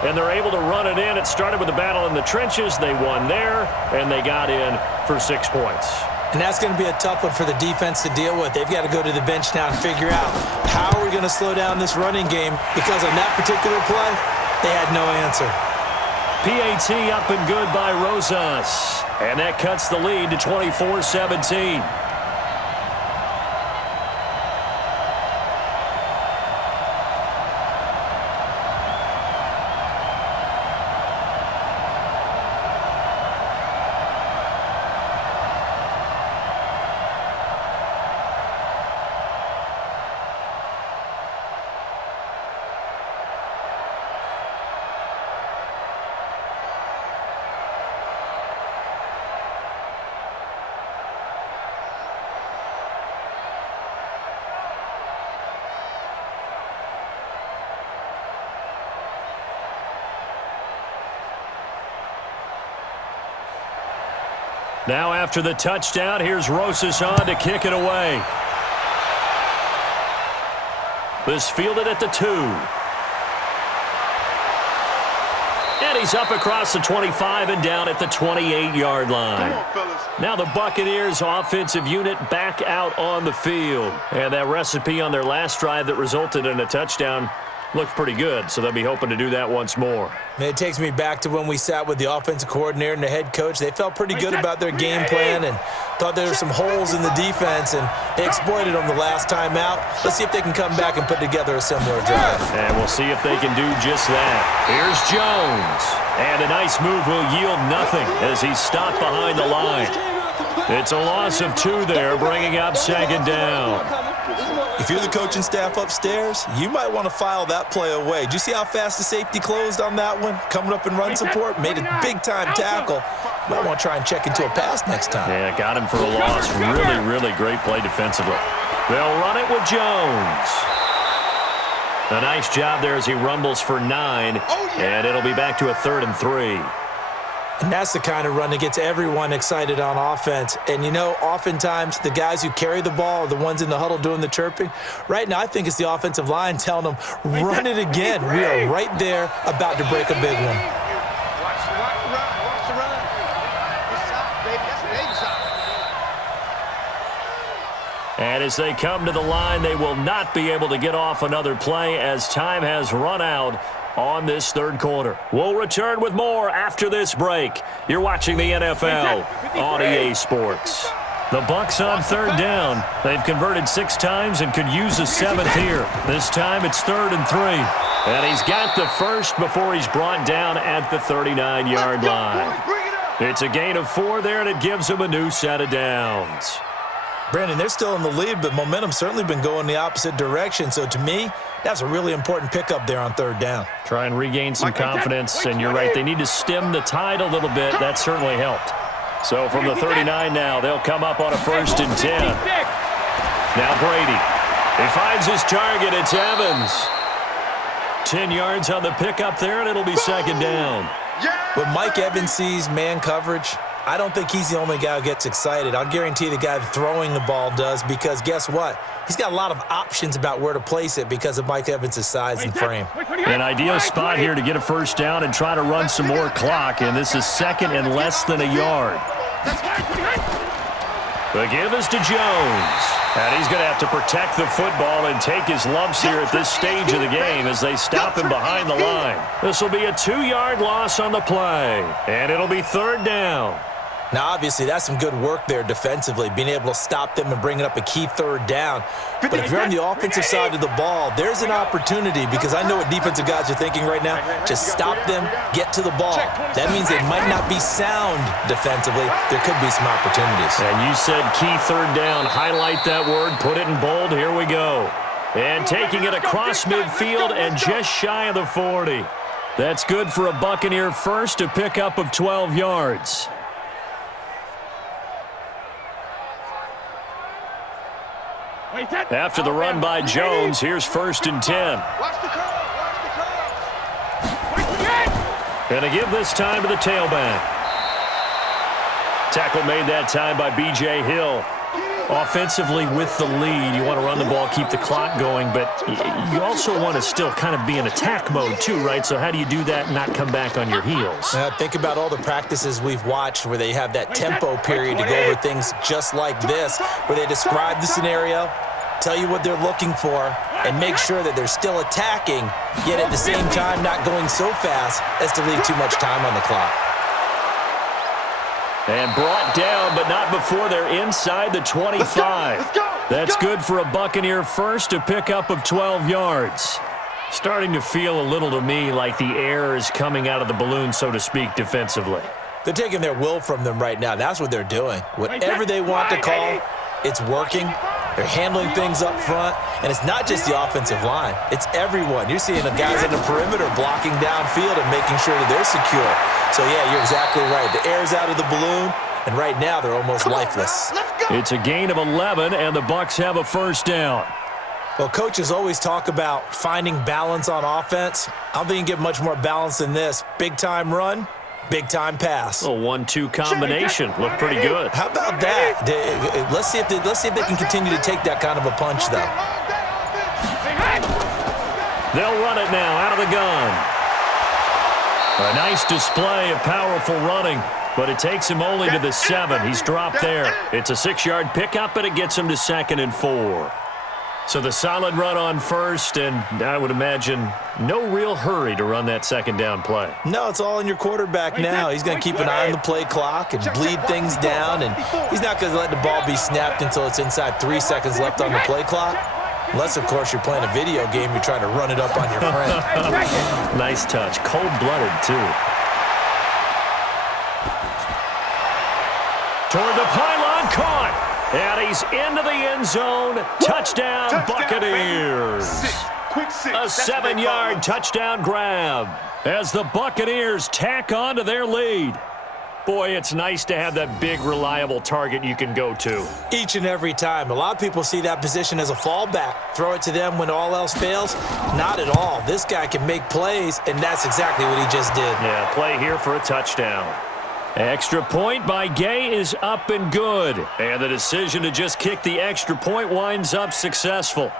And they're able to run it in. It started with a battle in the trenches. They won there, and they got in for 6 points. And that's going to be a tough one for the defense to deal with. They've got to go to the bench now and figure out how are we going to slow down this running game, because on that particular play, they had no answer. PAT up and good by Rosas. And that cuts the lead to 24-17. Now after the touchdown, here's Rosas on to kick it away. This fielded at the 2. And he's up across the 25 and down at the 28-yard line. Now the Buccaneers offensive unit back out on the field. And that recipe on their last drive that resulted in a touchdown looked pretty good, so they'll be hoping to do that once more. And it takes me back to when we sat with the offensive coordinator and the head coach. They felt pretty good about their game plan and thought there were some holes in the defense, and they exploited them the last time out. Let's see if they can come back and put together a similar drive. And we'll see if they can do just that. Here's Jones. And a nice move will yield nothing as he's stopped behind the line. It's a loss of 2 there, bringing up 2nd down. If you're the coaching staff upstairs, you might want to file that play away. Did you see how fast the safety closed on that one? Coming up in run support, made a big-time tackle. Might want to try and check into a pass next time. Yeah, got him for a loss. Really, really great play defensively. They'll run it with Jones. A nice job there as he rumbles for 9, and it'll be back to a 3rd and 3. And that's the kind of run that gets everyone excited on offense. And, you know, oftentimes the guys who carry the ball are the ones in the huddle doing the chirping. Right now, I think it's the offensive line telling them, run it again. We are right there about to break a big one. Watch the run. Watch the run. Good shot, baby. That's a baby shot. And as they come to the line, they will not be able to get off another play as time has run out on this 3rd quarter. We'll return with more after this break. You're watching the NFL on EA Sports. The Bucs on 3rd down. They've converted 6 times and could use a 7th here. This time it's 3rd and 3. And he's got the first before he's brought down at the 39-yard line. It's a gain of 4 there, and it gives him a new set of downs. Brandon, they're still in the lead, but momentum's certainly been going the opposite direction. So to me, that's a really important pickup there on 3rd down. Try and regain some confidence, and you're right, they need to stem the tide a little bit. That certainly helped. So from the 39 now, they'll come up on a 1st and 10. Now Brady. He finds his target. It's Evans. 10 yards on the pickup there, and it'll be 2nd down. When Mike Evans sees man coverage, I don't think he's the only guy who gets excited. I'll guarantee the guy throwing the ball does, because guess what? He's got a lot of options about where to place it because of Mike Evans' size and frame. An ideal spot here to get a 1st down and try to run some more clock, and this is 2nd and less than a yard. The give is to Jones. And he's going to have to protect the football and take his lumps here at this stage of the game as they stop him behind the line. This will be a 2-yard loss on the play, and it'll be 3rd down. Now, obviously, that's some good work there defensively, being able to stop them and bringing up a key 3rd down. But if you're on the offensive side of the ball, there's an opportunity, because I know what defensive guys are thinking right now. Just stop them, get to the ball. That means they might not be sound defensively. There could be some opportunities. And you said key 3rd down. Highlight that word, put it in bold. Here we go. And taking it across midfield and just shy of the 40. That's good for a Buccaneer first, a pickup of 12 yards. After the run by Jones, here's 1st and 10. And a give this time to the tailback. Tackle made that time by B.J. Hill. Offensively with the lead, you want to run the ball, keep the clock going, but you also want to still kind of be in attack mode too, right? So how do you do that and not come back on your heels? Think about all the practices we've watched where they have that tempo period to go over things just like this, where they describe the scenario, tell you what they're looking for, and make sure that they're still attacking, yet at the same time not going so fast as to leave too much time on the clock. And brought down, but not before they're inside the 25. That's good for a Buccaneer first, a pickup of 12 yards. Starting to feel a little to me like the air is coming out of the balloon, so to speak, defensively. They're taking their will from them right now. That's what they're doing. Whatever they want to call, it's working. They're handling things up front, and it's not just the offensive line. It's everyone. You're seeing the guys in the perimeter blocking downfield and making sure that they're secure. So, yeah, you're exactly right. The air's out of the balloon, and right now they're almost lifeless. It's a gain of 11, and the Bucs have a 1st down. Well, coaches always talk about finding balance on offense. I don't think you can get much more balance than this. Big-time run, big-time pass. A 1-2 combination. Looked pretty good. How about that? Let's see if they can continue to take that kind of a punch, though. They'll run it now out of the gun. A nice display of powerful running, but it takes him only to the 7. He's dropped there. It's a 6-yard pickup, and it gets him to 2nd and 4. So the solid run on 1st, and I would imagine no real hurry to run that 2nd down play. No, it's all in your quarterback now. He's going to keep an eye on the play clock and bleed things down, and he's not going to let the ball be snapped until it's inside 3 seconds left on the play clock. Unless, of course, you're playing a video game, you're trying to run it up on your friend. Nice touch. Cold-blooded, too. Toward the pylon, caught. And he's into the end zone. Touchdown, Buccaneers. A 7-yard touchdown grab as the Buccaneers tack on to their lead. Boy, it's nice to have that big, reliable target you can go to. Each and every time. A lot of people see that position as a fallback. Throw it to them when all else fails. Not at all. This guy can make plays, and that's exactly what he just did. Yeah, play here for a touchdown. Extra point by Gay is up and good. And the decision to just kick the extra point winds up successful.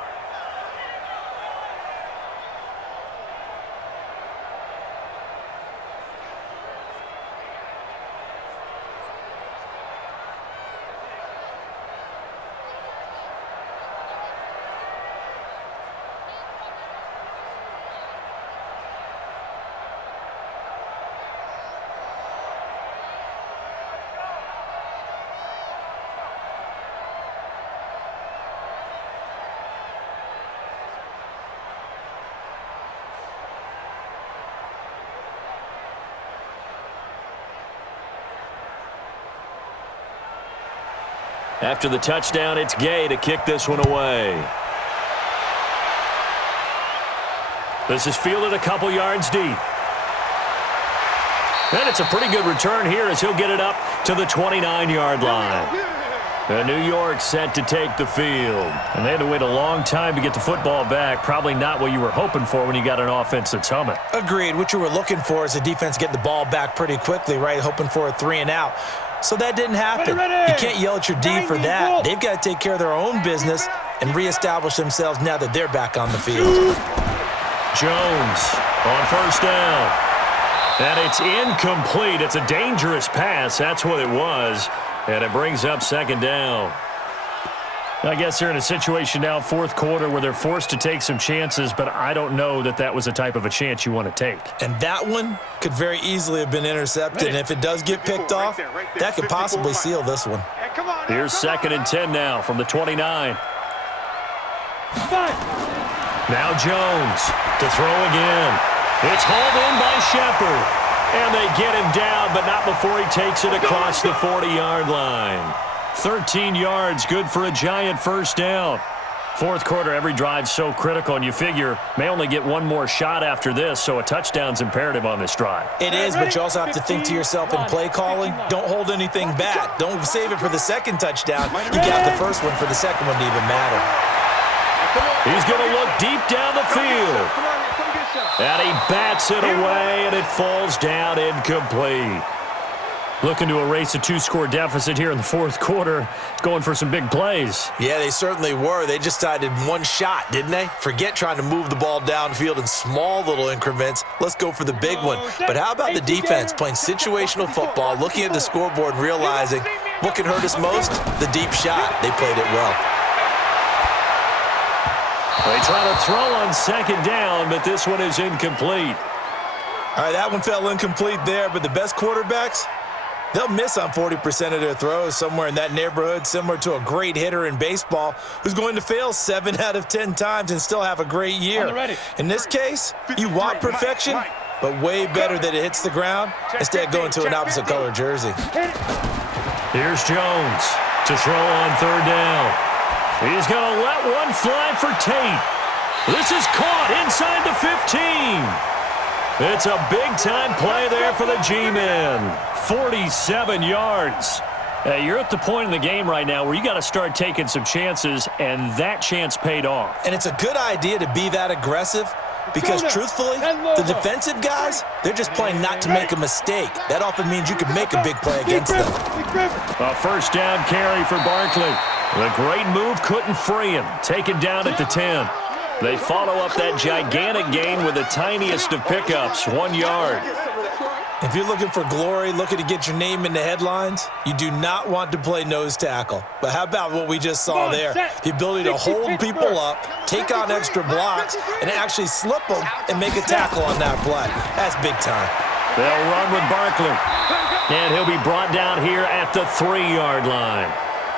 After the touchdown, it's Gay to kick this one away. This is fielded a couple yards deep. And it's a pretty good return here as he'll get it up to the 29-yard line. And New York set to take the field. And they had to wait a long time to get the football back. Probably not what you were hoping for when you got an offense that's humming. Agreed. What you were looking for is the defense get the ball back pretty quickly, right? Hoping for a 3-and-out. So that didn't happen. You can't yell at your D for that. They've got to take care of their own business and reestablish themselves now that they're back on the field. Jones on first down. And it's incomplete. It's a dangerous pass. That's what it was. And it brings up second down. I guess they're in a situation now, fourth quarter, where they're forced to take some chances, but I don't know that that was the type of a chance you want to take. And that one could very easily have been intercepted. And if it does get picked off, that could possibly seal this one. Here's 2nd and 10 now from the 29. Now Jones to throw again. It's hauled in by Shepard. And they get him down, but not before he takes it across the 40-yard line. 13 yards, good for a giant first down. Fourth quarter, every drive's so critical, and you figure may only get one more shot after this, so a touchdown's imperative on this drive. It is, but you also have to think to yourself in play calling, don't hold anything back. Don't save it for the second touchdown. You got the first one for the second one to even matter. He's going to look deep down the field. And he bats it away, and it falls down incomplete. Looking to erase a 2-score deficit here in the fourth quarter, going for some big plays. Yeah, they certainly were. They just decided one shot, didn't they? Forget trying to move the ball downfield in small little increments. Let's go for the big one. But how about the defense playing situational football, looking at the scoreboard and realizing what can hurt us most? The deep shot. They played it well. They try to throw on second down, but this one is incomplete. All right, that one fell incomplete there, but the best quarterbacks, they'll miss on 40% of their throws, somewhere in that neighborhood, similar to a great hitter in baseball who's going to fail 7 out of 10 times and still have a great year. In this case, you want perfection, but way better that it hits the ground instead of going to an opposite color jersey. Here's Jones to throw on third down. He's going to let one fly for Tate. This is caught inside the 15. It's a big-time play there for the G-men. 47 yards. You're at the point in the game right now where you got to start taking some chances, and that chance paid off. And it's a good idea to be that aggressive because, truthfully, the defensive guys, they're just playing not to make a mistake. That often means you can make a big play against them. A first down carry for Barkley. The great move couldn't free him. Taken down at the 10. They follow up that gigantic gain with the tiniest of pickups, 1 yard. If you're looking for glory, looking to get your name in the headlines, you do not want to play nose tackle. But how about what we just saw there? The ability to hold people up, take on extra blocks, and actually slip them and make a tackle on that play. That's big time. They'll run with Barkley. And he'll be brought down here at the 3-yard line.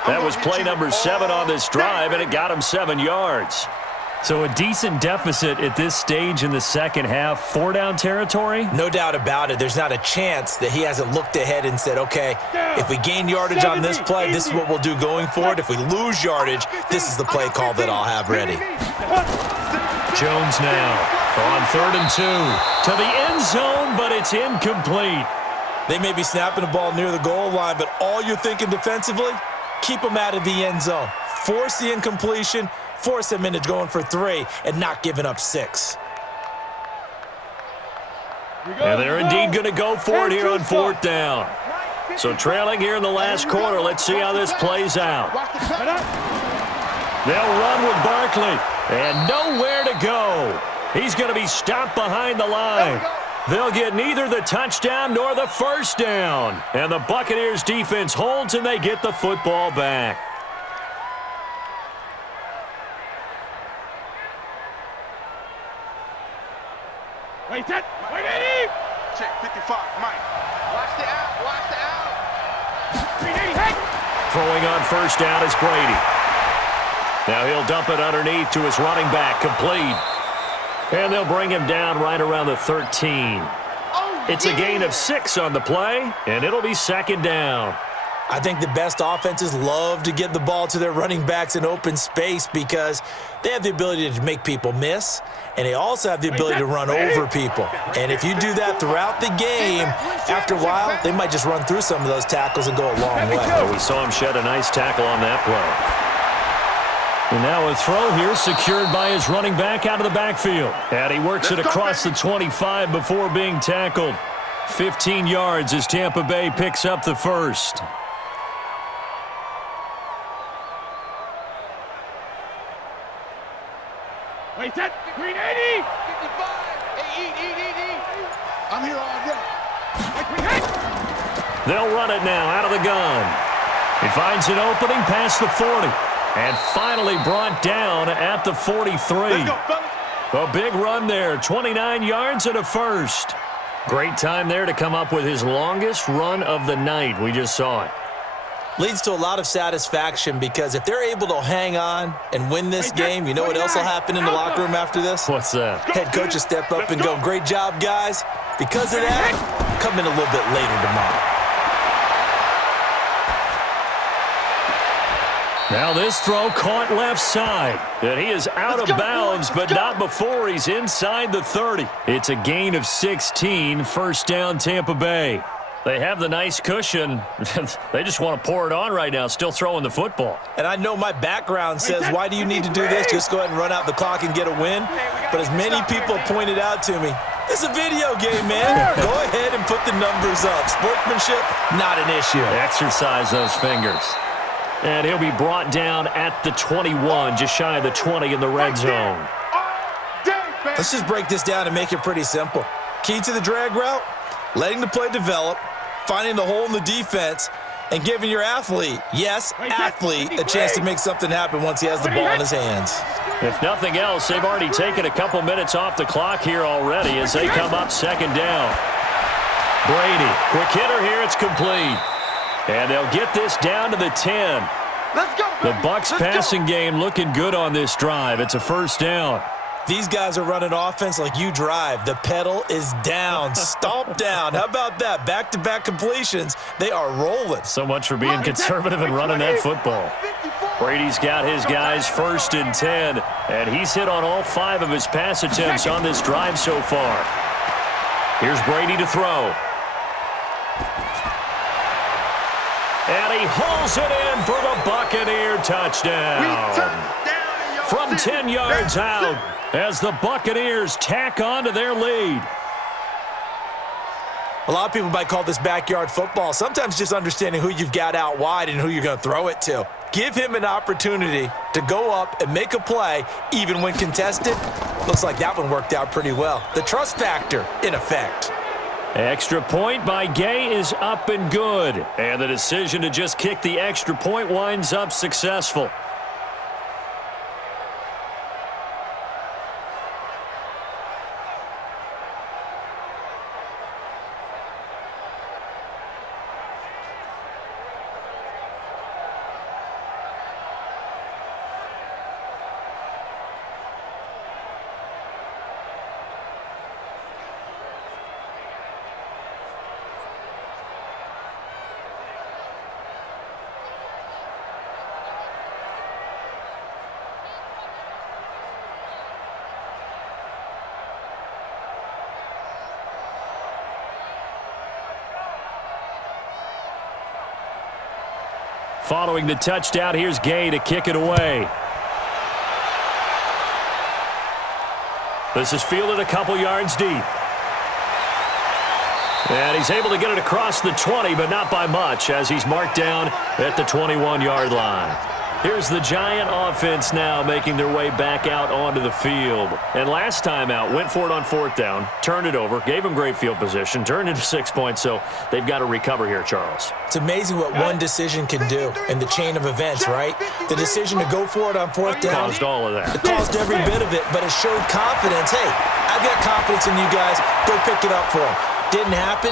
That was play number 7 on this drive, and it got him 7 yards. So a decent deficit at this stage in the second half. 4-down territory? No doubt about it. There's not a chance that he hasn't looked ahead and said, okay, if we gain yardage on this play, this is what we'll do going forward. If we lose yardage, this is the play call that I'll have ready. Jones now on 3rd and 2 to the end zone, but it's incomplete. They may be snapping the ball near the goal line, but all you're thinking defensively, keep them out of the end zone. Force the incompletion, force them into going for 3, and not giving up 6. And they're indeed going to go for it here on 4th down. So trailing here in the last quarter, let's see how this plays out. They'll run with Barkley, and nowhere to go. He's going to be stopped behind the line. They'll get neither the touchdown nor the first down. And the Buccaneers defense holds, and they get the football back. Wait, Eddie! Check 55, Mike. Watch the out, watch the out. Throwing on first down is Brady. Now he'll dump it underneath to his running back, complete. And they'll bring him down right around the 13. It's a gain of 6 on the play, and it'll be 2nd down. I think the best offenses love to get the ball to their running backs in open space because they have the ability to make people miss, and they also have the ability to run over people. And if you do that throughout the game, after a while, they might just run through some of those tackles and go a long way. Well, we saw him shed a nice tackle on that play. And now a throw here secured by his running back out of the backfield. And he works it across the 25 before being tackled. 15 yards as Tampa Bay picks up the first. Wait, that Green 80! 55. Hey, eat. I'm here already. They'll run it now out of the gun. He finds an opening past the 40. And finally brought down at the 43. Let's go, fellas. A big run there, 29 yards and a first. Great time there to come up with his longest run of the night. We just saw it. Leads to a lot of satisfaction because if they're able to hang on and win this game, you know what else will happen in the locker room after this? What's that? Head coach will step up and go, great job, guys. Because of that, come in a little bit later tomorrow. Now this throw caught left side. And he is out of bounds, but not before he's inside the 30. It's a gain of 16, 1st down Tampa Bay. They have the nice cushion. They just want to pour it on right now, still throwing the football. And I know my background says, why do you need to do this? Just go ahead and run out the clock and get a win. But as many people pointed out to me, it's a video game, man. Go ahead and put the numbers up. Sportsmanship, not an issue. Exercise those fingers. And he'll be brought down at the 21, just shy of the 20 in the red zone. Let's just break this down and make it pretty simple. Key to the drag route, letting the play develop, finding the hole in the defense, and giving your athlete, yes, athlete, a chance to make something happen once he has the ball in his hands. If nothing else, they've already taken a couple minutes off the clock here already as they come up 2nd down. Brady, quick hitter here, it's complete. And they'll get this down to the 10. Let's go, The baby. Bucs Let's passing go. game looking good on this drive. It's a 1st down. These guys are running offense like you drive. The pedal is down, stomp down. How about that? Back-to-back completions. They are rolling. So much for being conservative and running that football. Brady's got his guys 1st and 10, and he's hit on all 5 of his pass attempts on this drive so far. Here's Brady to throw. And he hauls it in for the Buccaneer touchdown. From 10 yards out as the Buccaneers tack on to their lead. A lot of people might call this backyard football. Sometimes just understanding who you've got out wide and who you're going to throw it to. Give him an opportunity to go up and make a play, even when contested. Looks like that one worked out pretty well. The trust factor in effect. Extra point by Gay is up and good. And the decision to just kick the extra point winds up successful. Following the touchdown, here's Gay to kick it away. This is fielded a couple yards deep. And he's able to get it across the 20, but not by much, as he's marked down at the 21-yard line. Here's the Giant offense now making their way back out onto the field. And last time out, went for it on 4th down, turned it over, gave them great field position, turned into 6 points, so they've got to recover here, Charles. It's amazing what one decision can do in the chain of events, right? The decision to go for it on 4th down. Caused all of that. It caused every bit of it, but it showed confidence. Hey, I've got confidence in you guys. Go pick it up for them. Didn't happen.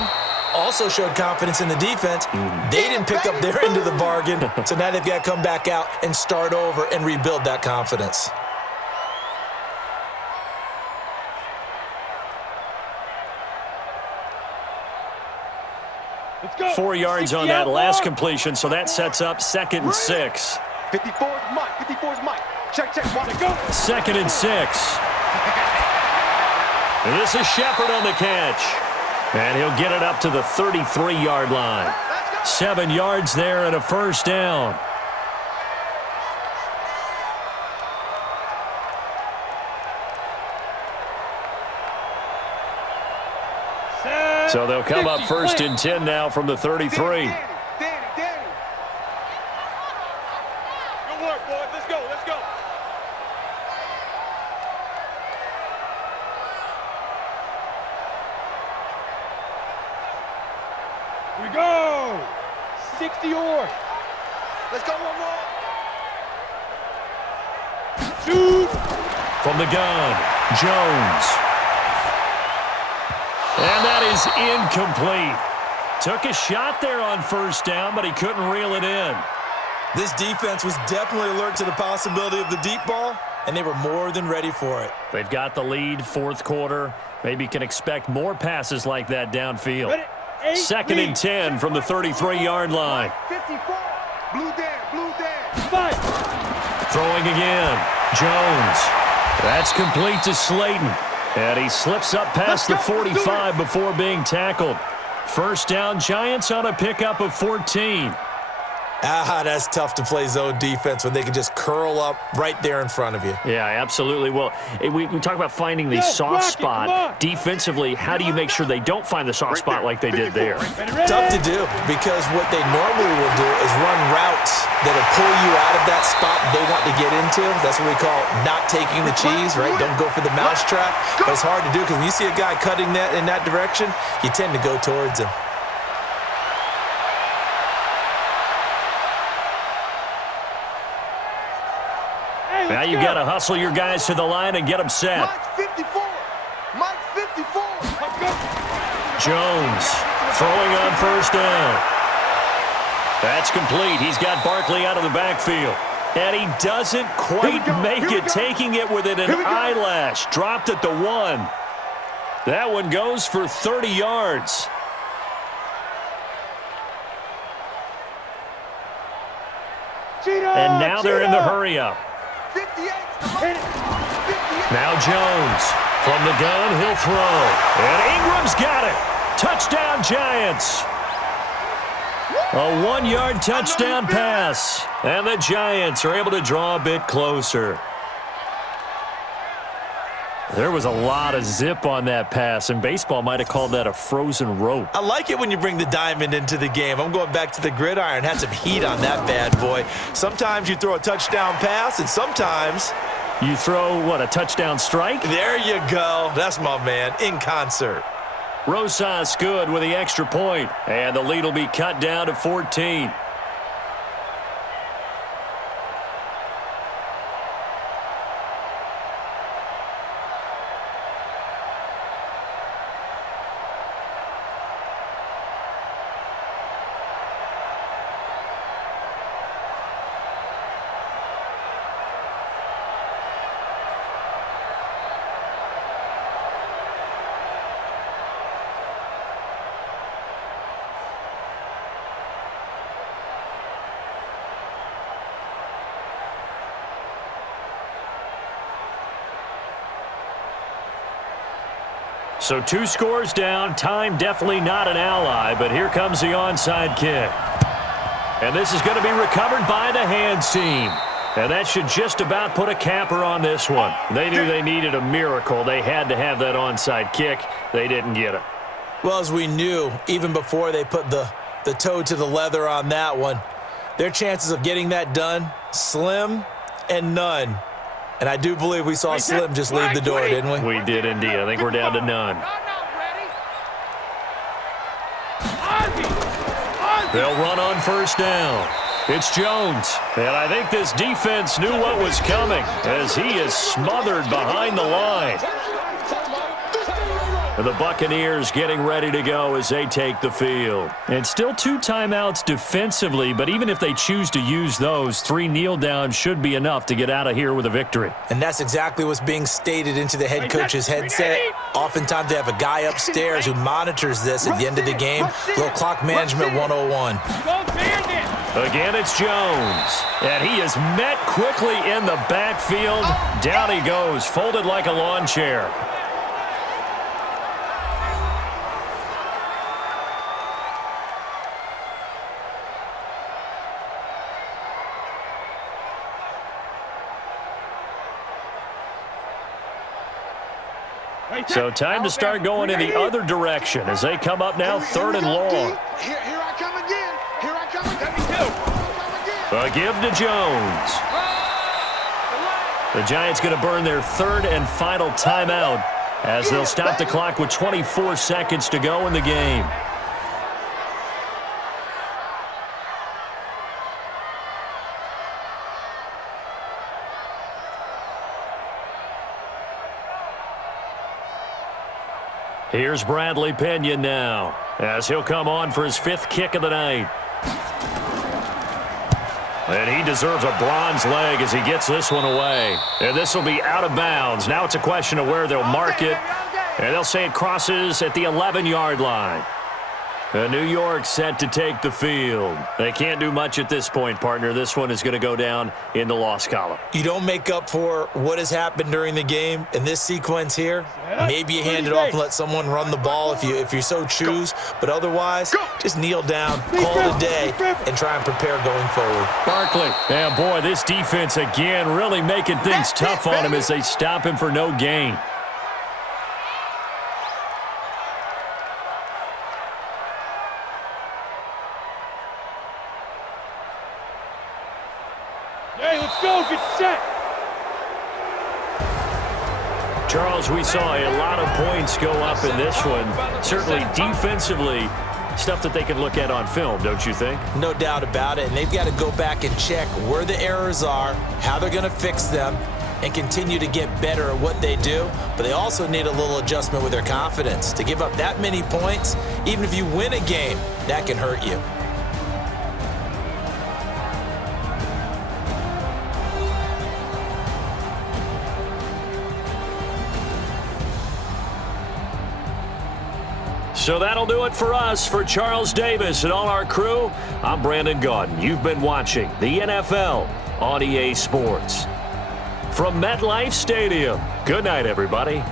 Also showed confidence in the defense. They didn't pick up their end of the bargain, so now they've got to come back out and start over and rebuild that confidence. Let's go. 4 yards on that last completion, so that sets up 2nd and 6. 54 is Mike. 54 is Mike. Check. Want to go? 2nd and 6. And this is Shepard on the catch. And he'll get it up to the 33-yard line. 7 yards there and a 1st down. So they'll come up 1st and 10 now from the 33. Danny. Good work, boys. Let's go. Here we go. 60 or. Let's go one more. Shoot. From the gun, Jones. And that is incomplete. Took a shot there on 1st down, but he couldn't reel it in. This defense was definitely alert to the possibility of the deep ball, and they were more than ready for it. They've got the lead, 4th quarter. Maybe you can expect more passes like that downfield. Ready? 2nd and 10 from the 33-yard line. 54. Blue Dan. Fight. Throwing again, Jones. That's complete to Slayton. And he slips up past the 45 before being tackled. 1st down, Giants on a pickup of 14. That's tough to play zone defense when they can just curl up right there in front of you. Yeah, absolutely. Well, we talk about finding the soft spot. Defensively, how do you make sure they don't find the soft spot like they did there? Tough to do, because what they normally will do is run routes that'll pull you out of that spot they want to get into. That's what we call not taking the cheese, right? Don't go for the mousetrap. But it's hard to do because when you see a guy cutting that in that direction, you tend to go towards him. Now you got to hustle your guys to the line and get them set. Mike's 54. Jones throwing on 1st down. That's complete. He's got Barkley out of the backfield. And he doesn't quite make it, taking it within an eyelash. Dropped at the 1. That one goes for 30 yards. And now they're in the hurry-up. Now Jones from the gun, he'll throw. And Ingram's got it. Touchdown, Giants. A 1-yard touchdown pass. And the Giants are able to draw a bit closer. There was a lot of zip on that pass, and baseball might have called that a frozen rope. I like it when you bring the diamond into the game. I'm going back to the gridiron. Had some heat on that bad boy. Sometimes you throw a touchdown pass, and sometimes you throw, what, a touchdown strike? There you go. That's my man, in concert. Rosas good with the extra point, and the lead will be cut down to 14. So 2 scores down. Time definitely not an ally, but here comes the onside kick. And this is going to be recovered by the hands team. And that should just about put a capper on this one. They knew they needed a miracle. They had to have that onside kick. They didn't get it. Well, as we knew, even before they put the toe to the leather on that one, their chances of getting that done, slim and none. And I do believe we saw Slim just leave the door, didn't we? We did indeed. I think we're down to none. They'll run on first down. It's Jones. And I think this defense knew what was coming as he is smothered behind the line. And the Buccaneers getting ready to go as they take the field. And still 2 timeouts defensively, but even if they choose to use those, 3 kneel downs should be enough to get out of here with a victory. And that's exactly what's being stated into the head coach's headset. Oftentimes they have a guy upstairs who monitors this at the end of the game. Little clock management 101. Again, it's Jones. And he is met quickly in the backfield. Down he goes, folded like a lawn chair. So time to start going in the other direction as they come up now 3rd and long. Here I come again. Here I come again. A give to Jones. The Giants going to burn their 3rd and final timeout as they'll stop the clock with 24 seconds to go in the game. Here's Bradley Pinion now as he'll come on for his 5th kick of the night. And he deserves a bronze leg as he gets this one away. And this will be out of bounds. Now it's a question of where they'll mark it. And they'll say it crosses at the 11-yard line. And New York set to take the field. They can't do much at this point, partner. This one is going to go down in the loss column. You don't make up for what has happened during the game in this sequence here. Maybe you hand it off and let someone run the ball if you so choose. But otherwise, just kneel down, call it a day, and try and prepare going forward. Barkley. Yeah, boy, this defense again really making things tough on him as they stop him for no gain. Hey, let's go. Get set. Charles, we saw a lot of points go up in this one. Certainly defensively, stuff that they can look at on film, don't you think? No doubt about it. And they've got to go back and check where the errors are, how they're going to fix them, and continue to get better at what they do. But they also need a little adjustment with their confidence. To give up that many points, even if you win a game, that can hurt you. So that'll do it for us. For Charles Davis and all our crew, I'm Brandon Gaudin. You've been watching the NFL on EA Sports. From MetLife Stadium, good night, everybody.